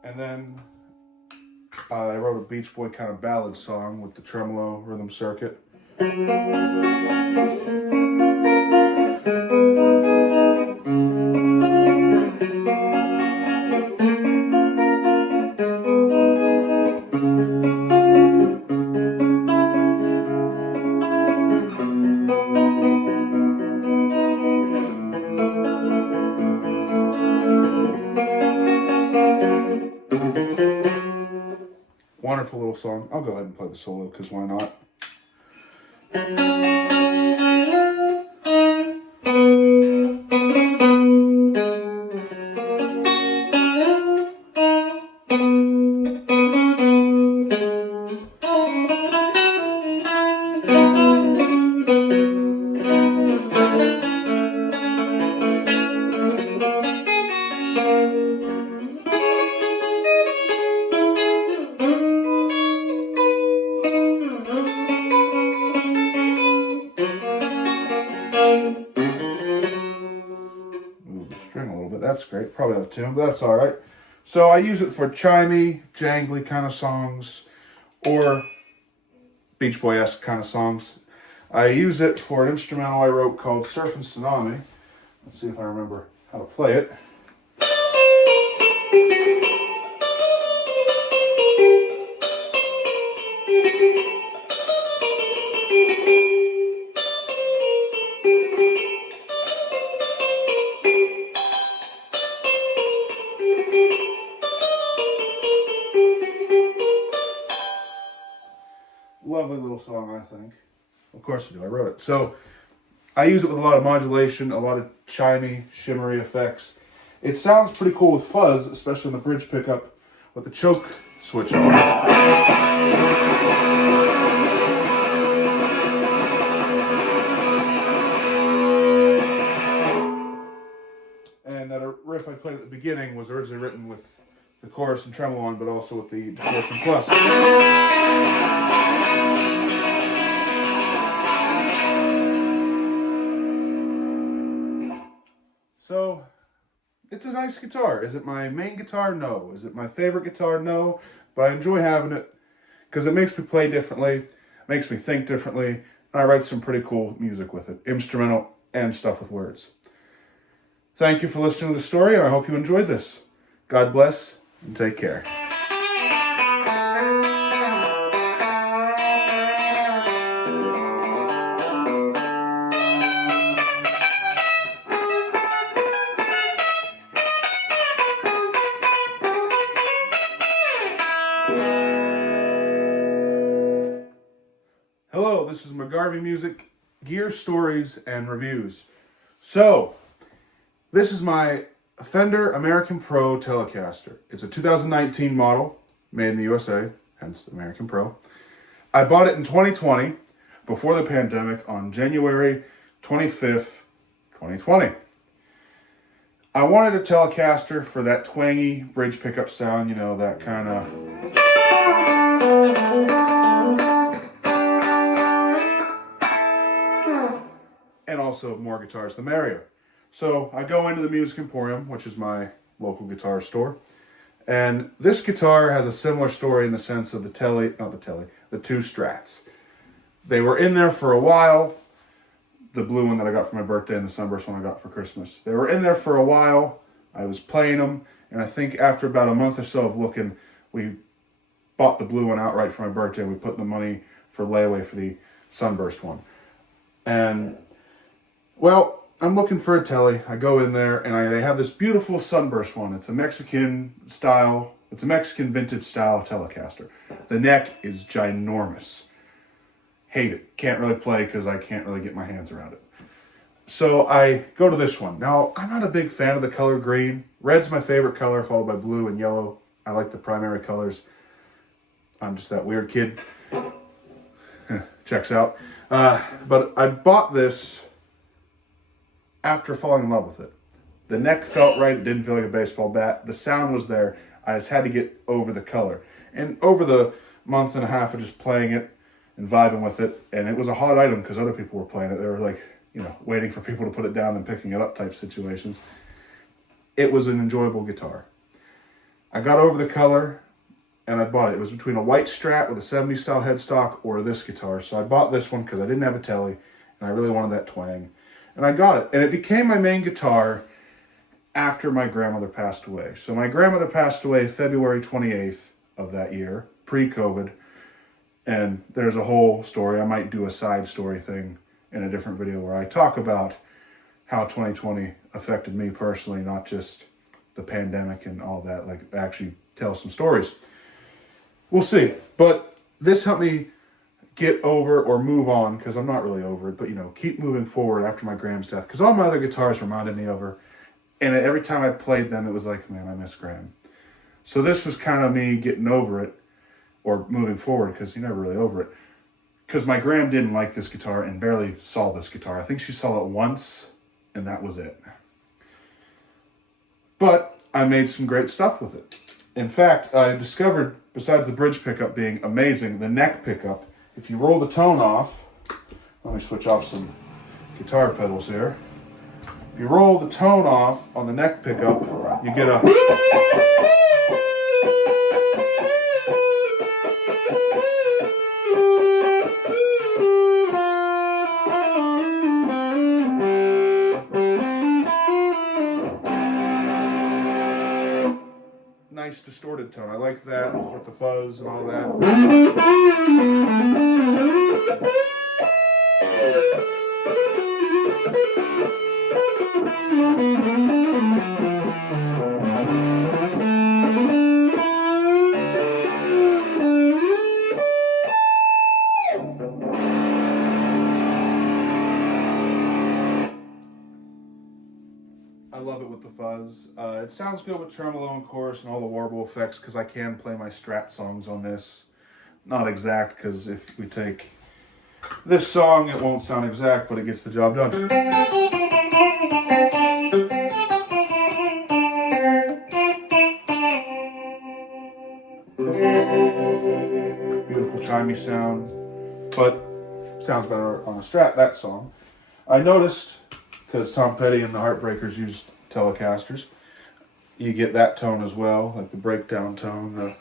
And then I wrote a Beach Boy kind of ballad song with the tremolo rhythm circuit. Wonderful little song. I'll go ahead and play the solo because why not? that's great. Probably out of tune, but that's all right. So I use it for chimey, jangly kind of songs, or Beach Boy-esque kind of songs. I use it for an instrumental I wrote called Surfin' Tsunami. Let's see if I remember how to play it. Lovely little song, I think. Of course I do, I wrote it. So I use it with a lot of modulation, a lot of chimey, shimmery effects. It sounds pretty cool with fuzz, especially in the bridge pickup with the choke switch on. And that riff I played at the beginning was originally written with the chorus and tremolo on, but also with the distortion plus. So, it's a nice guitar. Is it my main guitar? No. Is it my favorite guitar? No. But I enjoy having it because it makes me play differently, makes me think differently, and I write some pretty cool music with it, instrumental and stuff with words. Thank you for listening to the story, and I hope you enjoyed this. God bless, and take care. Hello, this is McGarvey Music, Gear Stories and Reviews. So, this is my Fender American Pro Telecaster. It's a 2019 model, made in the USA, hence American Pro. I bought it in 2020, before the pandemic, on January 25th, 2020. I wanted a Telecaster for that twangy bridge pickup sound, you know, that kind of... and also more guitars the merrier. So I go into the Music Emporium, which is my local guitar store, and this guitar has a similar story in the sense of the two Strats. They were in there for a while, the blue one that I got for my birthday and the sunburst one I got for Christmas. They were in there for a while, I was playing them, and I think after about a month or so of looking, we bought the blue one outright for my birthday. We put the money for layaway for the sunburst one. And well, I'm looking for a telly. I go in there and they have this beautiful sunburst one. It's a Mexican vintage style Telecaster. The neck is ginormous. Hate it. Can't really play because I can't really get my hands around it. So I go to this one. Now, I'm not a big fan of the color green. Red's my favorite color, followed by blue and yellow. I like the primary colors. I'm just that weird kid. Checks out. But I bought this after falling in love with it. The neck felt right. It didn't feel like a baseball bat. The sound was there. I just had to get over the color. And over the month and a half of just playing it and vibing with it, and it was a hot item because other people were playing it. They were like, you know, waiting for people to put it down and picking it up type situations. It was an enjoyable guitar. I got over the color and I bought it. It was between a white Strat with a 70s style headstock or this guitar. So I bought this one because I didn't have a telly and I really wanted that twang. And I got it. And it became my main guitar after my grandmother passed away. So my grandmother passed away February 28th of that year, pre-COVID. And there's a whole story. I might do a side story thing in a different video where I talk about how 2020 affected me personally, not just the pandemic and all that, like actually tell some stories. We'll see. But this helped me get over or move on, because I'm not really over it, but, you know, keep moving forward after my Gram's death, because all my other guitars reminded me of her, and every time I played them, it was like, man, I miss Gram. So this was kind of me getting over it, or moving forward, because you're never really over it, because my Gram didn't like this guitar and barely saw this guitar. I think she saw it once, and that was it. But I made some great stuff with it. In fact, I discovered, besides the bridge pickup being amazing, the neck pickup, if you roll the tone off, let me switch off some guitar pedals here. If you roll the tone off on the neck pickup, you get a... nice distorted tone. I like that with the fuzz and all that. I love it with the fuzz. It sounds good with tremolo and chorus and all the warble effects because I can play my Strat songs on this. Not exact, because if we take this song, it won't sound exact, but it gets the job done. Beautiful chimey sound, but sounds better on a Strat, that song. I noticed, because Tom Petty and the Heartbreakers used Telecasters, you get that tone as well, like the breakdown tone.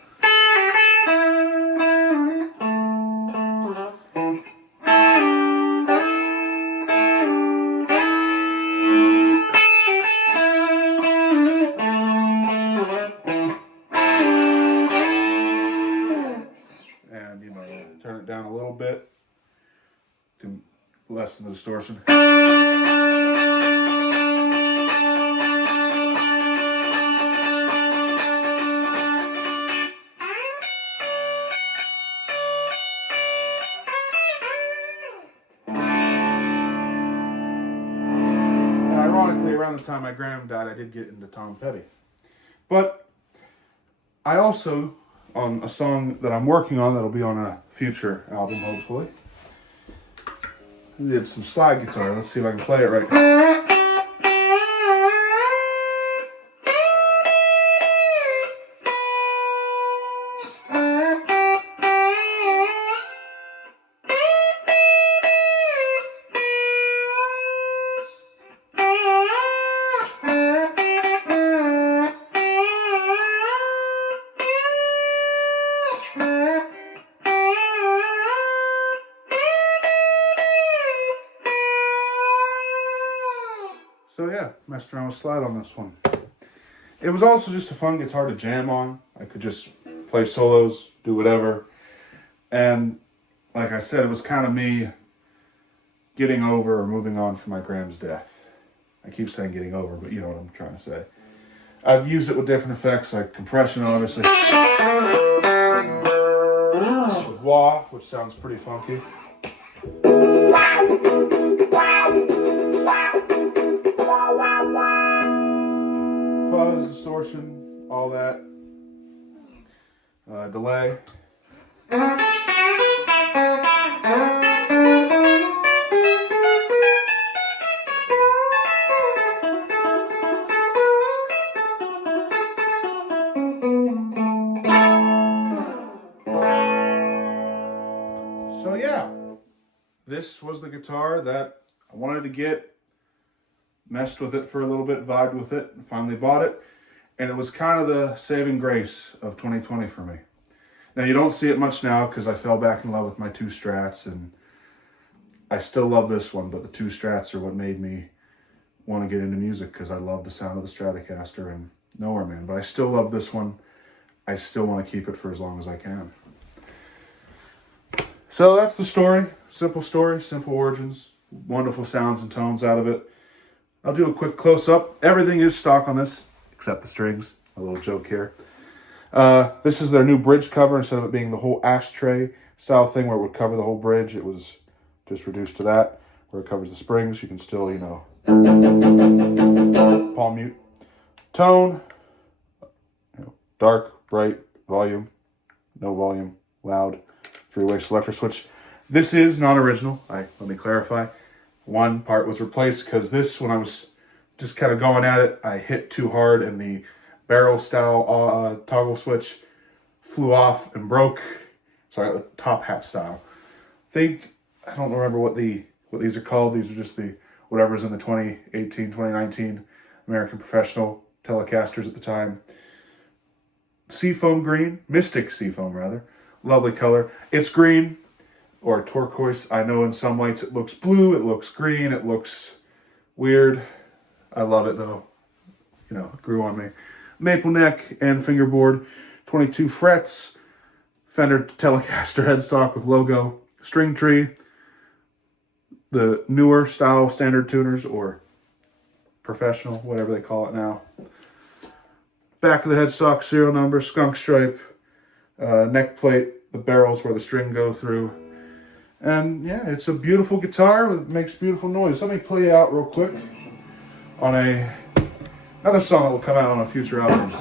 And, you know, turn it down a little bit to lessen the distortion. Ironically, around the time my grandma died, I did get into Tom Petty. But I also, on a song that I'm working on that'll be on a future album, hopefully, I did some slide guitar. Let's see if I can play it right now. So yeah, messed around with slide on this one. It was also just a fun guitar to jam on. I could just play solos, do whatever. And like I said, it was kind of me getting over or moving on from my Graham's death. I keep saying getting over, but you know what I'm trying to say. I've used it with different effects, like compression, obviously. With wah, which sounds pretty funky. Fuzz, distortion, all that. Delay. So yeah, this was the guitar that I wanted to get. Messed with it for a little bit, vibed with it, and finally bought it. And it was kind of the saving grace of 2020 for me. Now, you don't see it much now because I fell back in love with my two Strats, and I still love this one, but the two Strats are what made me want to get into music because I love the sound of the Stratocaster and Nowhere Man. But I still love this one. I still want to keep it for as long as I can. So that's the story, simple origins, wonderful sounds and tones out of it. I'll do a quick close-up. Everything is stock on this, except the strings. A little joke here. This is their new bridge cover. Instead of it being the whole ashtray style thing where it would cover the whole bridge, it was just reduced to that, where it covers the springs. You can still, you know, palm mute. Tone, you know, dark, bright, volume, no volume, loud, three-way selector switch. This is non-original. Let me clarify. One part was replaced because this, when I was just kind of going at it, I hit too hard and the barrel style toggle switch flew off and broke. Sorry, the top hat style. I don't remember what these are called. These are just the whatever's in the 2018, 2019 American Professional Telecasters at the time. Seafoam green, Mystic Seafoam rather. Lovely color. It's green or turquoise. I know in some lights it looks blue, it looks green, it looks weird. I love it though. You know, it grew on me. Maple neck and fingerboard, 22 frets, Fender Telecaster headstock with logo, string tree, the newer style standard tuners or professional, whatever they call it now. Back of the headstock, serial number, skunk stripe, neck plate, the barrels where the string go through. And yeah, it's a beautiful guitar. It makes beautiful noise. Let me play out real quick on another song that will come out on a future album.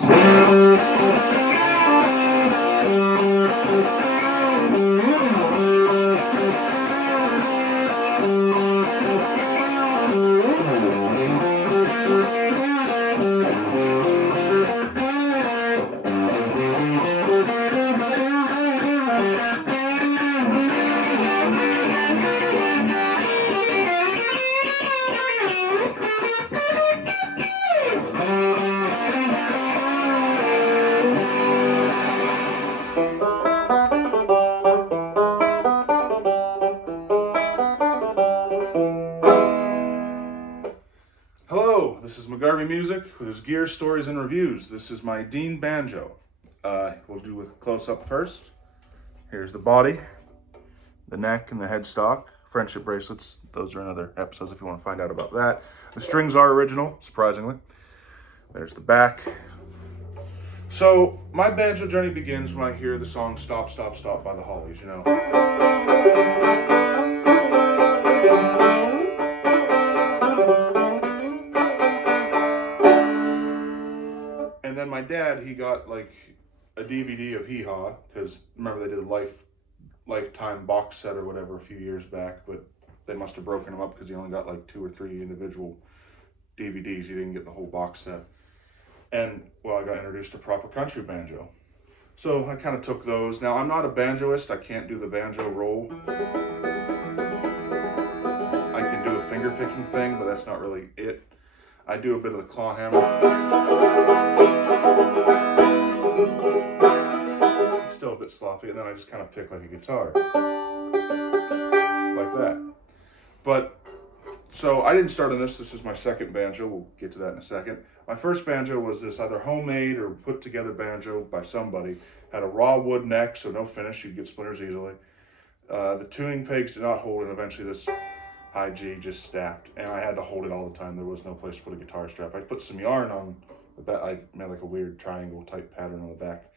Hello, this is McGarvey Music with his gear, stories, and reviews. This is my Dean banjo. We'll do with close-up first. Here's the body, the neck, and the headstock. Friendship bracelets, those are in other episodes if you want to find out about that. The strings are original, surprisingly. There's the back. So, my banjo journey begins when I hear the song Stop, Stop, Stop by the Hollies, you know. And then my dad, he got like a DVD of Hee Haw, because remember they did a Lifetime box set or whatever a few years back, but they must have broken them up because he only got like 2 or 3 individual DVDs. He didn't get the whole box set. And, well, I got introduced to proper country banjo. So I kind of took those. Now, I'm not a banjoist. I can't do the banjo roll. I can do a finger picking thing, but that's not really it. I do a bit of the claw hammer. Still a bit sloppy, and then I just kind of pick like a guitar. Like that. But, so I didn't start on this. This is my second banjo. We'll get to that in a second. My first banjo was this either homemade or put together banjo by somebody. Had a raw wood neck, so no finish. You'd get splinters easily. The tuning pegs did not hold, and eventually this high G just snapped. And I had to hold it all the time. There was no place to put a guitar strap. I put some yarn on the back. I made like a weird triangle type pattern on the back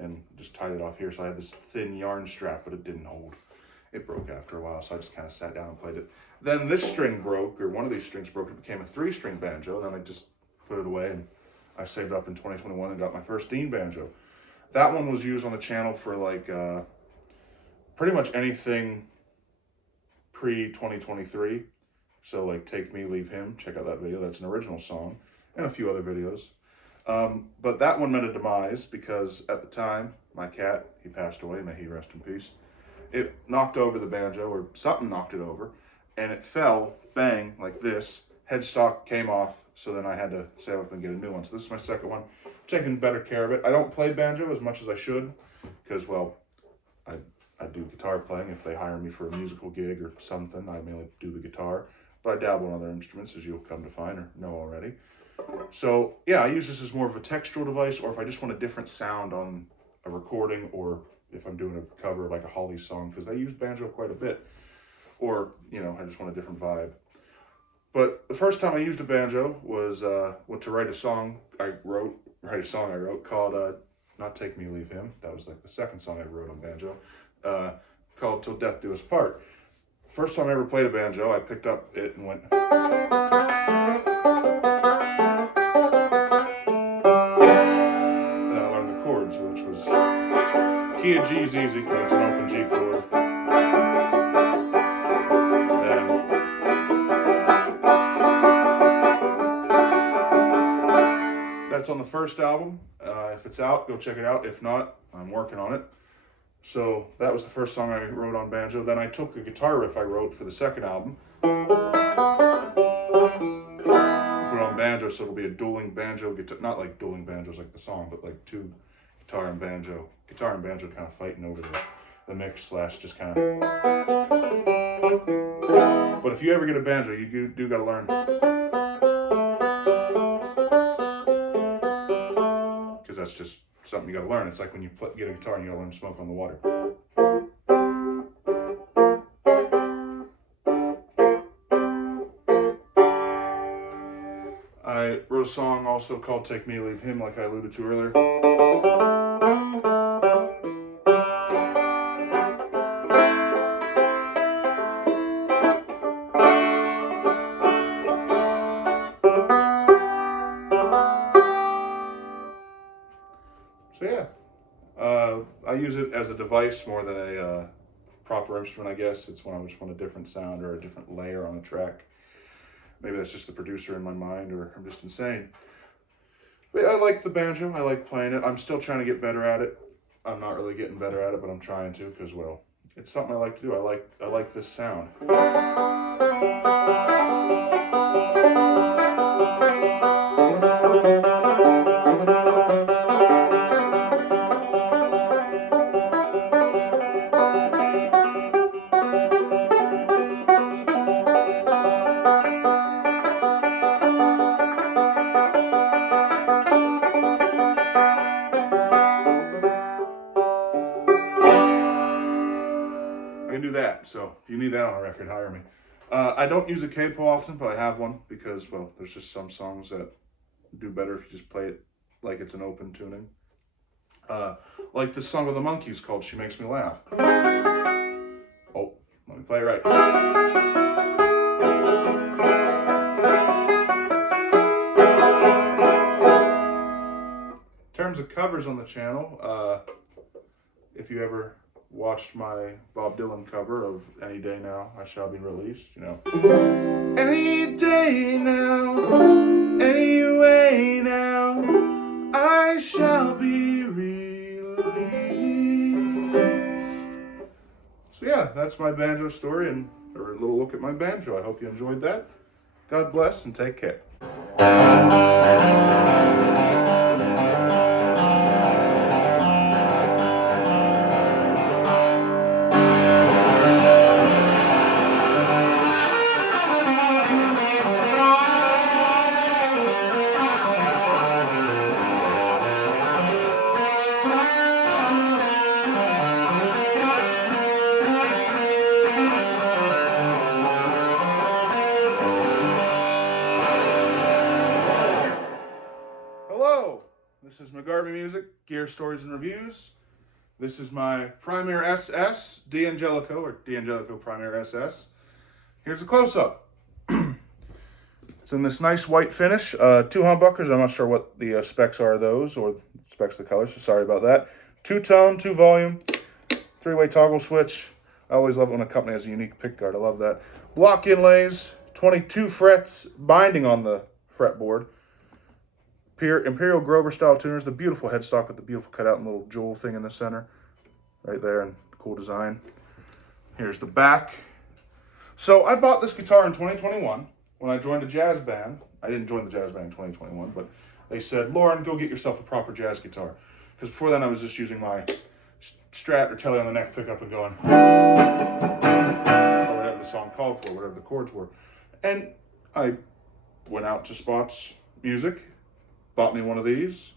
and just tied it off here. So I had this thin yarn strap, but it didn't hold. It broke after a while, so I just kind of sat down and played it. Then this string broke, or one of these strings broke. It became a 3-string banjo. And then I just put it away, and I saved up in 2021 and got my first Dean banjo. That one was used on the channel for like pretty much anything pre-2023. So like Take Me, Leave Him, check out that video. That's an original song, and a few other videos. But that one met a demise because at the time, my cat, he passed away, may he rest in peace. It knocked over the banjo, or something knocked it over, and it fell, bang, like this. Headstock came off, so then I had to save up and get a new one. So this is my second one. I'm taking better care of it. I don't play banjo as much as I should, because, well, I do guitar playing. If they hire me for a musical gig or something, I mainly do the guitar. But I dabble in other instruments, as you'll come to find or know already. So, yeah, I use this as more of a textural device, or if I just want a different sound on a recording, or if I'm doing a cover of like a Hollies song, because they use banjo quite a bit. Or, you know, I just want a different vibe. But the first time I used a banjo was to write a song I wrote called Not Take Me, Leave Him. That was like the second song I wrote on banjo, called Till Death Do Us Part. First time I ever played a banjo, I picked up it and went. And I learned the chords, which was key of G is easy because it's an open G chord. That's on the first album. If it's out, go check it out. If not, I'm working on it. So that was the first song I wrote on banjo. Then I took a guitar riff I wrote for the second album. banjo, so it'll be a dueling banjo guitar, not like dueling banjos like the song, but like two guitar and banjo kind of fighting over the mix slash just kind of. But if you ever get a banjo, you do got to learn, because that's just something you got to learn. It's like when you get a guitar and you got to learn Smoke on the Water. I wrote a song also called Take Me, Leave Him, like I alluded to earlier. So yeah, I use it as a device more than a proper instrument, I guess. It's when I just want a different sound or a different layer on a track. Maybe that's just the producer in my mind, or I'm just insane. But I like the banjo. I like playing it. I'm still trying to get better at it. I'm not really getting better at it, but I'm trying to, because, well, it's something I like to do. I like this sound. Do that. So if you need that on a record, hire me. I don't use a capo often, but I have one because, well, there's just some songs that do better if you just play it like it's an open tuning. Like this song with the Monkees called She Makes Me Laugh. Oh, let me play it right. In terms of covers on the channel, if you ever watched my Bob Dylan cover of Any Day Now I Shall Be Released, you know. Any day now, any way now, I shall be released. So yeah, that's my banjo story and a little look at my banjo. I hope you enjoyed that. God bless and take care. Hello, this is McGarvey Music, Gear Stories and Reviews. This is my Primary SS, Angelico, or Angelico Primary SS. Here's a close-up. It's in this nice white finish. 2 humbuckers, I'm not sure what the specs are of those, or specs of the colors, so sorry about that. 2-tone, 2-volume, 3-way toggle switch. I always love it when a company has a unique pickguard, I love that. Block inlays, 22 frets binding on the fretboard. Imperial Grover style tuners, the beautiful headstock with the beautiful cutout and little jewel thing in the center. Right there, and cool design. Here's the back. So I bought this guitar in 2021 when I joined a jazz band. I didn't join the jazz band in 2021, but they said, Lauren, go get yourself a proper jazz guitar. Because before then I was just using my Strat or Tele on the neck pickup and going, or whatever the song called for, whatever the chords were. And I went out to Spots Music, bought me one of these.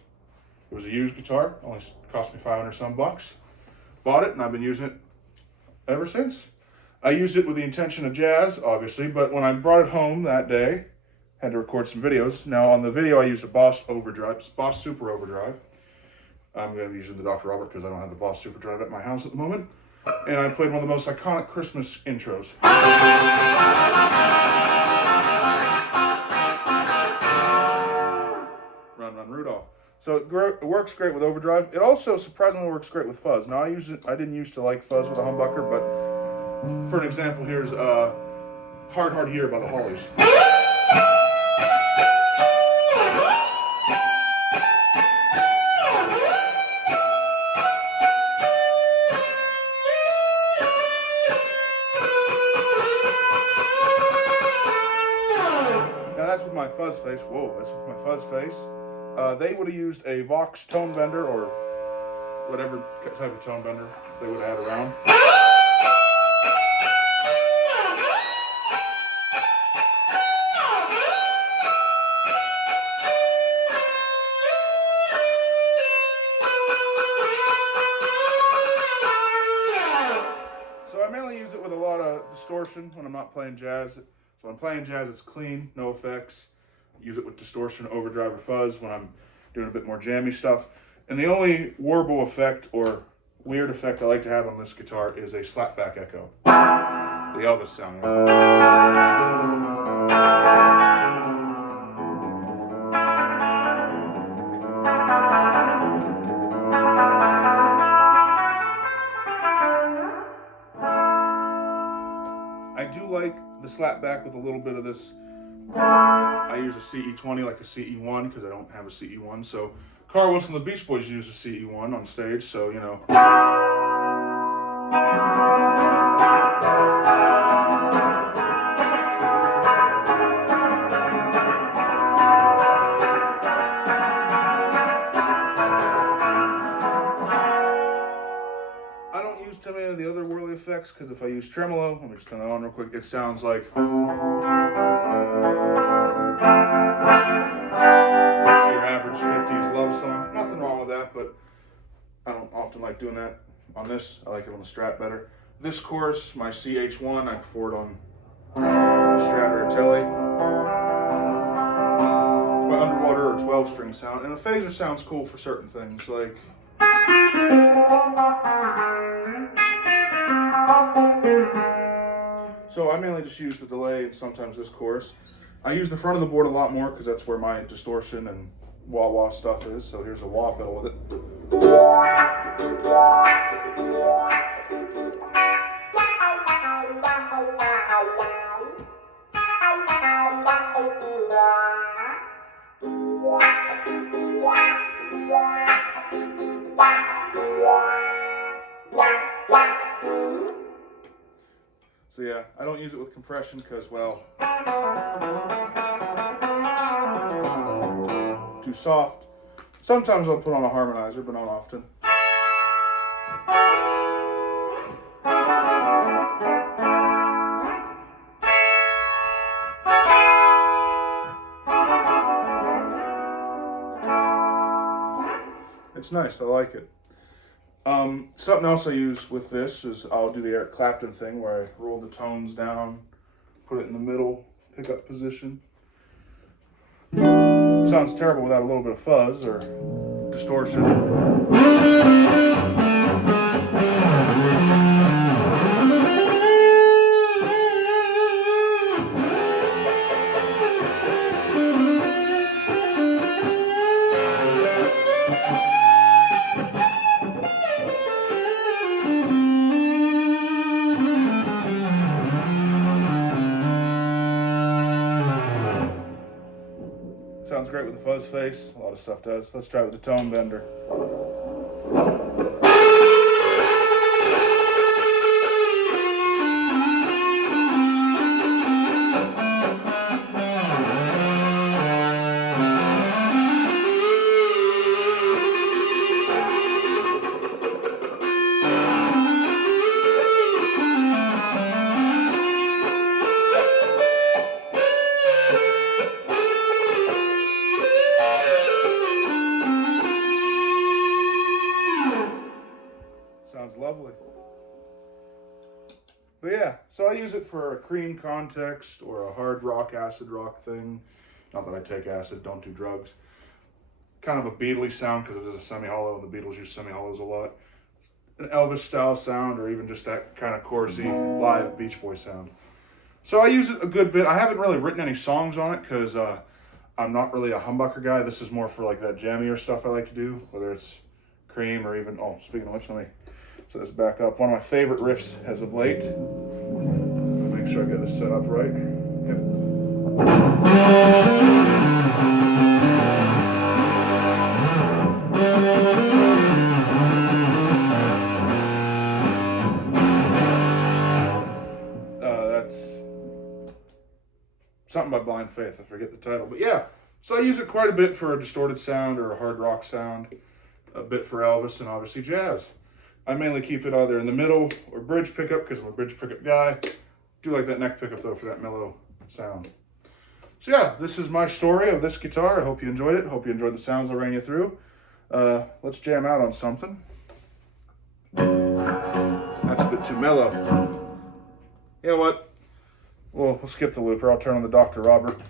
It was a used guitar, only cost me 500 some bucks. Bought it and I've been using it ever since. I used it with the intention of jazz, obviously, but when I brought it home that day, had to record some videos. Now on the video I used a Boss Overdrive, Boss Super Overdrive. I'm going to be using the Dr. Robert because I don't have the Boss Super Drive at my house at the moment. And I played one of the most iconic Christmas intros. Run, Run, Rudolph. So it works great with overdrive. It also surprisingly works great with fuzz. Now I didn't used to like fuzz with a humbucker, but for an example, here's Hard Hard Year by the Hollies. Now that's with my fuzz face. Whoa, that's with my fuzz face. They would have used a Vox tone bender or whatever type of tone bender they would have had around. So I mainly use it with a lot of distortion when I'm not playing jazz. So when I'm playing jazz, it's clean, no effects. Use it with distortion, overdrive, or fuzz when I'm doing a bit more jammy stuff. And the only warble effect or weird effect I like to have on this guitar is a slapback echo. The Elvis sound. I do like the slapback with a little bit of this. I use a CE20 like a CE1 because I don't have a CE1. So Carl Wilson and the Beach Boys used a CE1 on stage, so you know. I don't use too many of the other whirly effects because if I use tremolo, let me just turn that on real quick, it sounds like your average 50s love song. Nothing wrong with that, but I don't often like doing that on this. I like it on the Strat better. This chorus, my CH1, I prefer it on the Strat or a Tele. My underwater or 12-string sound. And the phaser sounds cool for certain things, like so I mainly just use the delay and sometimes this chorus. I use the front of the board a lot more because that's where my distortion and wah-wah stuff is. So here's a wah pedal with it. So yeah, I don't use it with compression because, well, too soft. Sometimes I'll put on a harmonizer, but not often. It's nice, I like it. Something else I use with this is I'll do the Eric Clapton thing where I roll the tones down, put it in the middle pickup position. Sounds terrible without a little bit of fuzz or distortion. Sounds great with the fuzz face. A lot of stuff does. Let's try it with the tone bender. Sounds lovely. But yeah, so I use it for a cream context or a hard rock, acid rock thing. Not that I take acid, don't do drugs. Kind of a Beatley sound because it is a semi-hollow and the Beatles use semi-hollows a lot. An Elvis style sound or even just that kind of chorusy live Beach Boy sound. So I use it a good bit. I haven't really written any songs on it because I'm not really a humbucker guy. This is more for like that jammier stuff I like to do, whether it's cream or even, oh, speaking of which, let me set this back up. One of my favorite riffs as of late. Make sure I get this set up right. Yep. That's something by Blind Faith. I forget the title. But yeah, so I use it quite a bit for a distorted sound or a hard rock sound, a bit for Elvis, and obviously jazz. I mainly keep it either in the middle or bridge pickup because I'm a bridge pickup guy. Do like that neck pickup though for that mellow sound. So yeah, this is my story of this guitar. I hope you enjoyed it. Hope you enjoyed the sounds I ran you through. Let's jam out on something. That's a bit too mellow. You know what? We'll skip the looper. I'll turn on the Dr. Robert.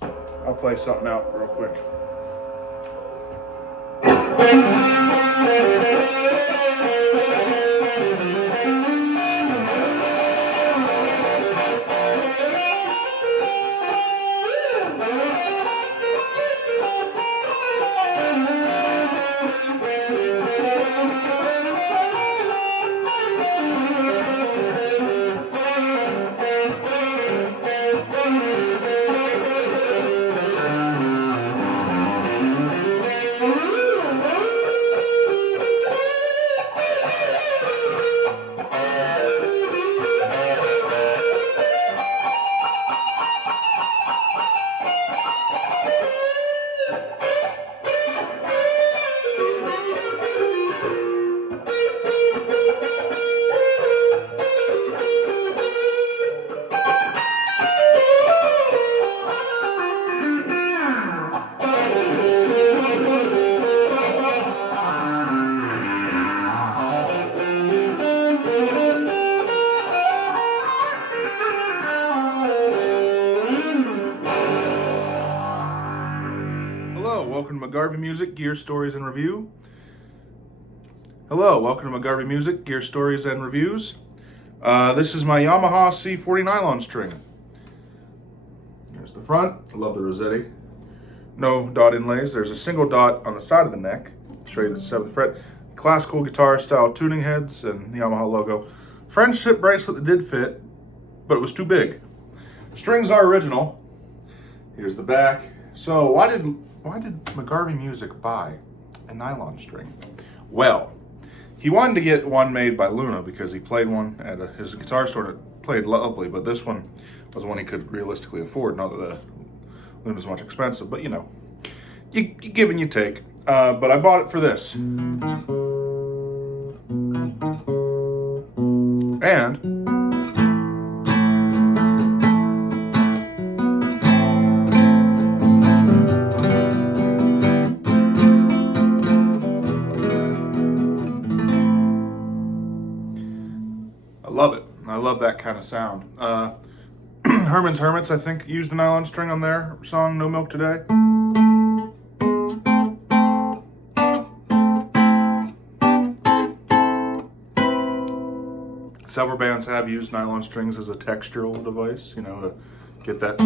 I'll play something out real quick. Welcome to McGarvey Music, Gear Stories and Review. Hello, welcome to McGarvey Music, Gear Stories and Reviews. This is my Yamaha C40 nylon string. There's the front. I love the Rossetti. No dot inlays. There's a single dot on the side of the neck. I'll show you the 7th fret. Classical guitar style tuning heads and the Yamaha logo. Friendship bracelet that did fit, but it was too big. Strings are original. Here's the back. So why did McGarvey Music buy a nylon string? Well, he wanted to get one made by Luna because he played one at his guitar store that played lovely, but this one was one he could realistically afford. Not that the Luna's much expensive, but you know, you give and you take. But I bought it for this. And I love it. I love that kind of sound. Herman's Hermits, I think, used a nylon string on their song No Milk Today. Several bands have used nylon strings as a textural device, you know, to get that.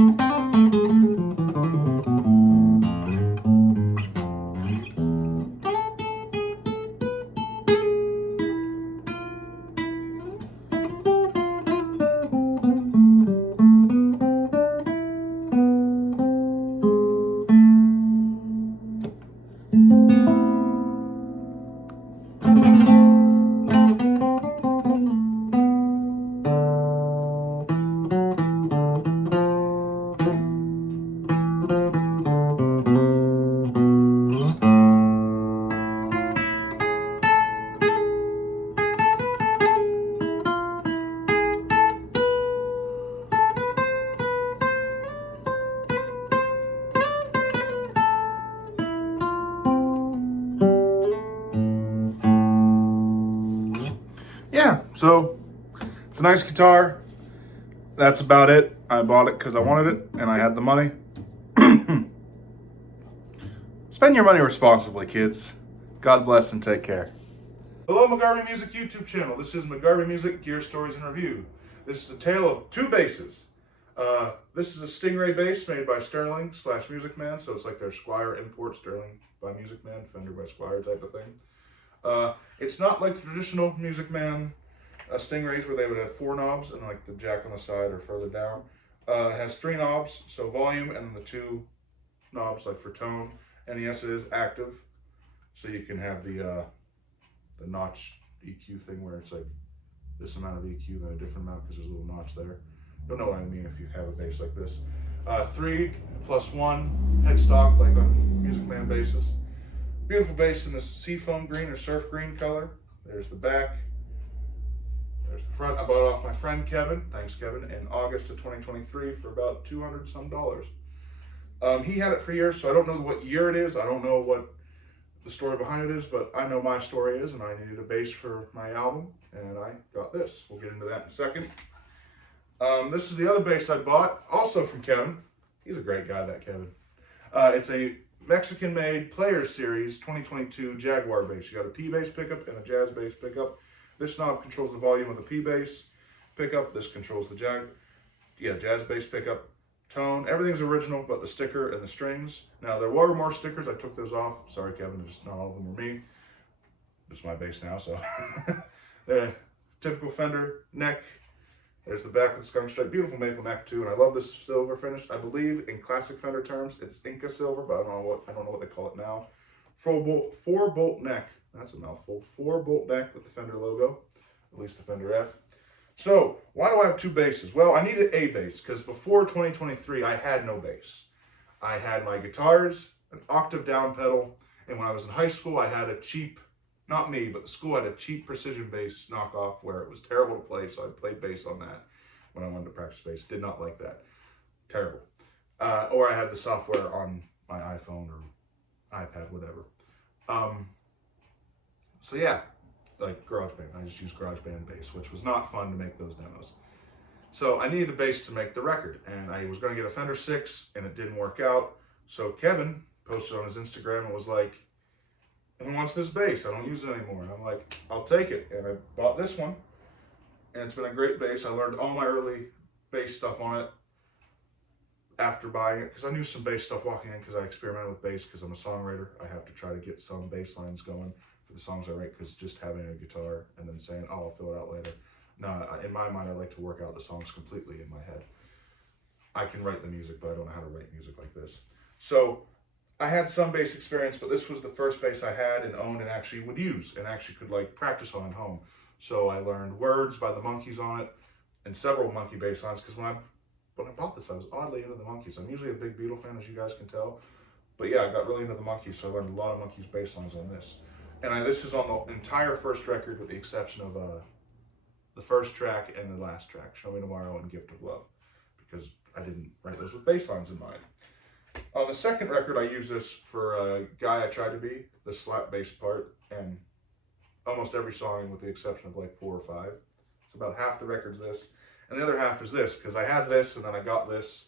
Yeah, so it's a nice guitar. That's about it. I bought it because I wanted it and I had the money. Spend your money responsibly, kids. God bless and take care. Hello, McGarvey Music YouTube channel. This is McGarvey Music, Gear Stories and Review. This is a tale of 2 basses. This is a Stingray bass made by Sterling / Music Man, so it's like their Squier import, Sterling by Music Man, Fender by Squier type of thing. It's not like the traditional Music Man Stingrays where they would have 4 knobs and like the jack on the side or further down. It has 3 knobs, so volume, and then the 2 knobs like for tone. And yes, it is active, so you can have the notch EQ thing where it's like this amount of EQ, then a different amount because there's a little notch there. You'll know what I mean if you have a bass like this. 3+1 headstock, like on Music Man basses. Beautiful bass in this seafoam green or surf green color. There's the back. There's the front. I bought it off my friend Kevin, thanks Kevin, in August of 2023 for about $200 some. He had it for years, so I don't know what year it is. I don't know what the story behind it is, but I know my story is, and I needed a bass for my album, and I got this. We'll get into that in a second. This is the other bass I bought, also from Kevin. He's a great guy, that Kevin. It's a Mexican-made Players Series 2022 Jaguar bass. You got a P bass pickup and a jazz bass pickup. This knob controls the volume of the P bass pickup. This controls the jazz bass pickup. Tone, everything's original but the sticker and the strings. Now there were more stickers, I took those off. Sorry Kevin, just not all of them were me. It's my bass now, so. The typical Fender neck. There's the back with the skunk stripe, beautiful maple neck too, and I love this silver finish. I believe in classic Fender terms, it's Inca silver, but I don't know what they call it now. 4-bolt neck, that's a mouthful. 4-bolt neck with the Fender logo, at least the Fender F. So, why do I have two basses? Well, I needed a bass, because before 2023, I had no bass. I had my guitars, an octave down pedal, and when I was in high school, I had a cheap, not me, but the school had a cheap precision bass knockoff where it was terrible to play, so I played bass on that when I wanted to practice bass. Did not like that. Terrible. Or I had the software on my iPhone or iPad, whatever. So yeah. Like GarageBand. I just used GarageBand bass, which was not fun to make those demos. So I needed a bass to make the record, and I was going to get a Fender 6, and it didn't work out. So Kevin posted on his Instagram and was like, "Who wants this bass? I don't use it anymore." And I'm like, "I'll take it." And I bought this one, and it's been a great bass. I learned all my early bass stuff on it after buying it, because I knew some bass stuff walking in, because I experimented with bass because I'm a songwriter. I have to try to get some bass lines going for the songs I write, because just having a guitar and then saying, "Oh, I'll fill it out later." No, in my mind, I like to work out the songs completely in my head. I can write the music, but I don't know how to write music like this. So I had some bass experience, but this was the first bass I had and owned and actually would use and actually could like practice on at home. So I learned Words by the Monkees on it and several Monkey bass lines, because when I bought this, I was oddly into the Monkees. I'm usually a big Beatle fan, as you guys can tell. But yeah, I got really into the Monkees, so I learned a lot of Monkees bass lines on this. And this is on the entire first record with the exception of the first track and the last track, Show Me Tomorrow and Gift of Love, because I didn't write those with bass lines in mind. On the second record, I used this for a Guy I Tried to Be, the slap bass part, and almost every song with the exception of like 4 or 5. So about half the record's this, and the other half is this, because I had this and then I got this,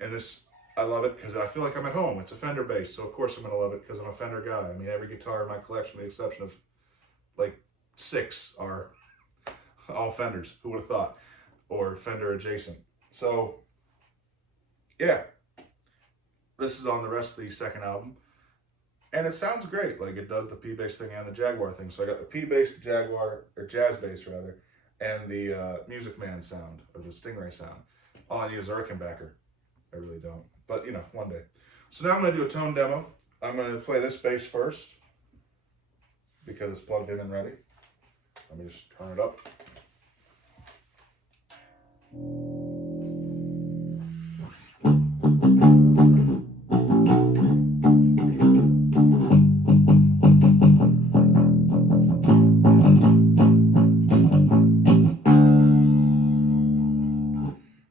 and this, I love it because I feel like I'm at home. It's a Fender bass, so of course I'm going to love it because I'm a Fender guy. I mean, every guitar in my collection, with the exception of like 6, are all Fenders. Who would have thought? Or Fender adjacent. So, yeah. This is on the rest of the second album. And it sounds great. Like, it does the P bass thing and the Jaguar thing. So I got the P bass, the Jaguar, or jazz bass rather, and the Music Man sound, or the Stingray sound. All I need is a Rickenbacker. I really don't. But, you know, one day. So now I'm going to do a tone demo. I'm going to play this bass first, because it's plugged in and ready. Let me just turn it up.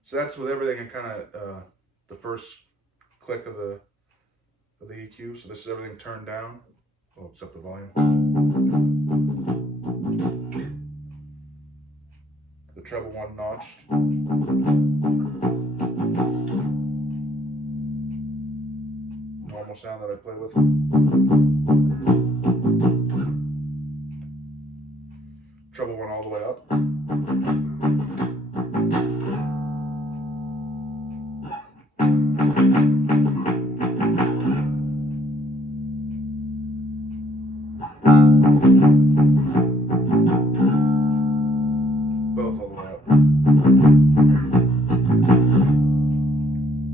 So that's with everything in kind of the first click of the EQ. So this is everything turned down, well, except the volume. The treble one notched. Normal sound that I play with. Treble one all the way up. Both all the way up.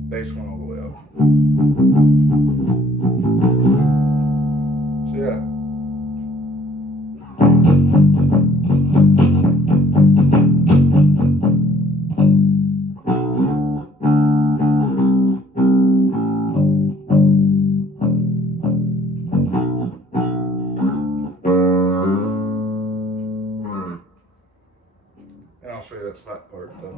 Bass one all the way up. So yeah. that's that part. So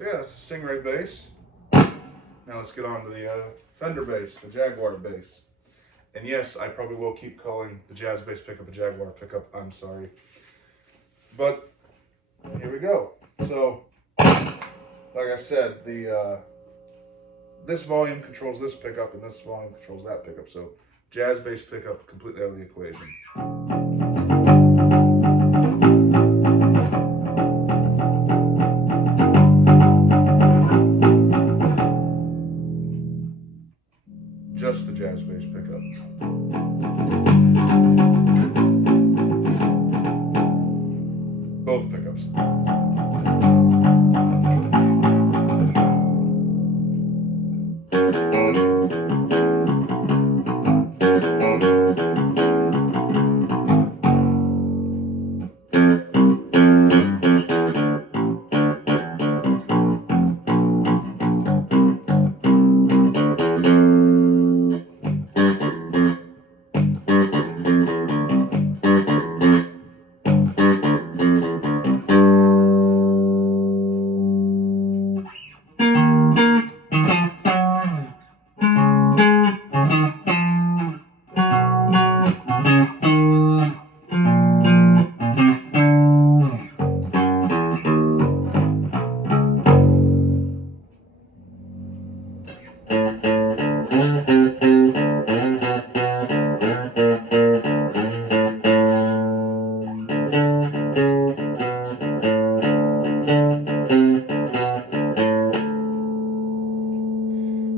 yeah, that's the Stingray bass. Now let's get on to the Fender bass, the Jaguar bass. And yes, I probably will keep calling the jazz bass pickup a Jaguar pickup. I'm sorry. But here we go. So, like I said, this volume controls this pickup and this volume controls that pickup. So jazz bass pickup completely out of the equation. Just the jazz bass pickup. Both pickups.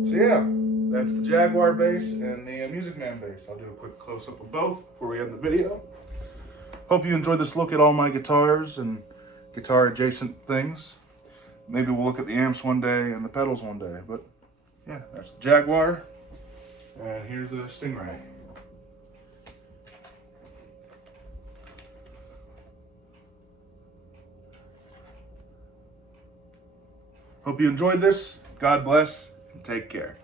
So yeah, that's the Jaguar bass and the Music Man bass. I'll do a quick close-up of both before we end the video. Hope you enjoyed this look at all my guitars and guitar adjacent things. Maybe we'll look at the amps one day and the pedals one day, but yeah, that's the Jaguar, and here's the Stingray. Hope you enjoyed this. God bless and take care.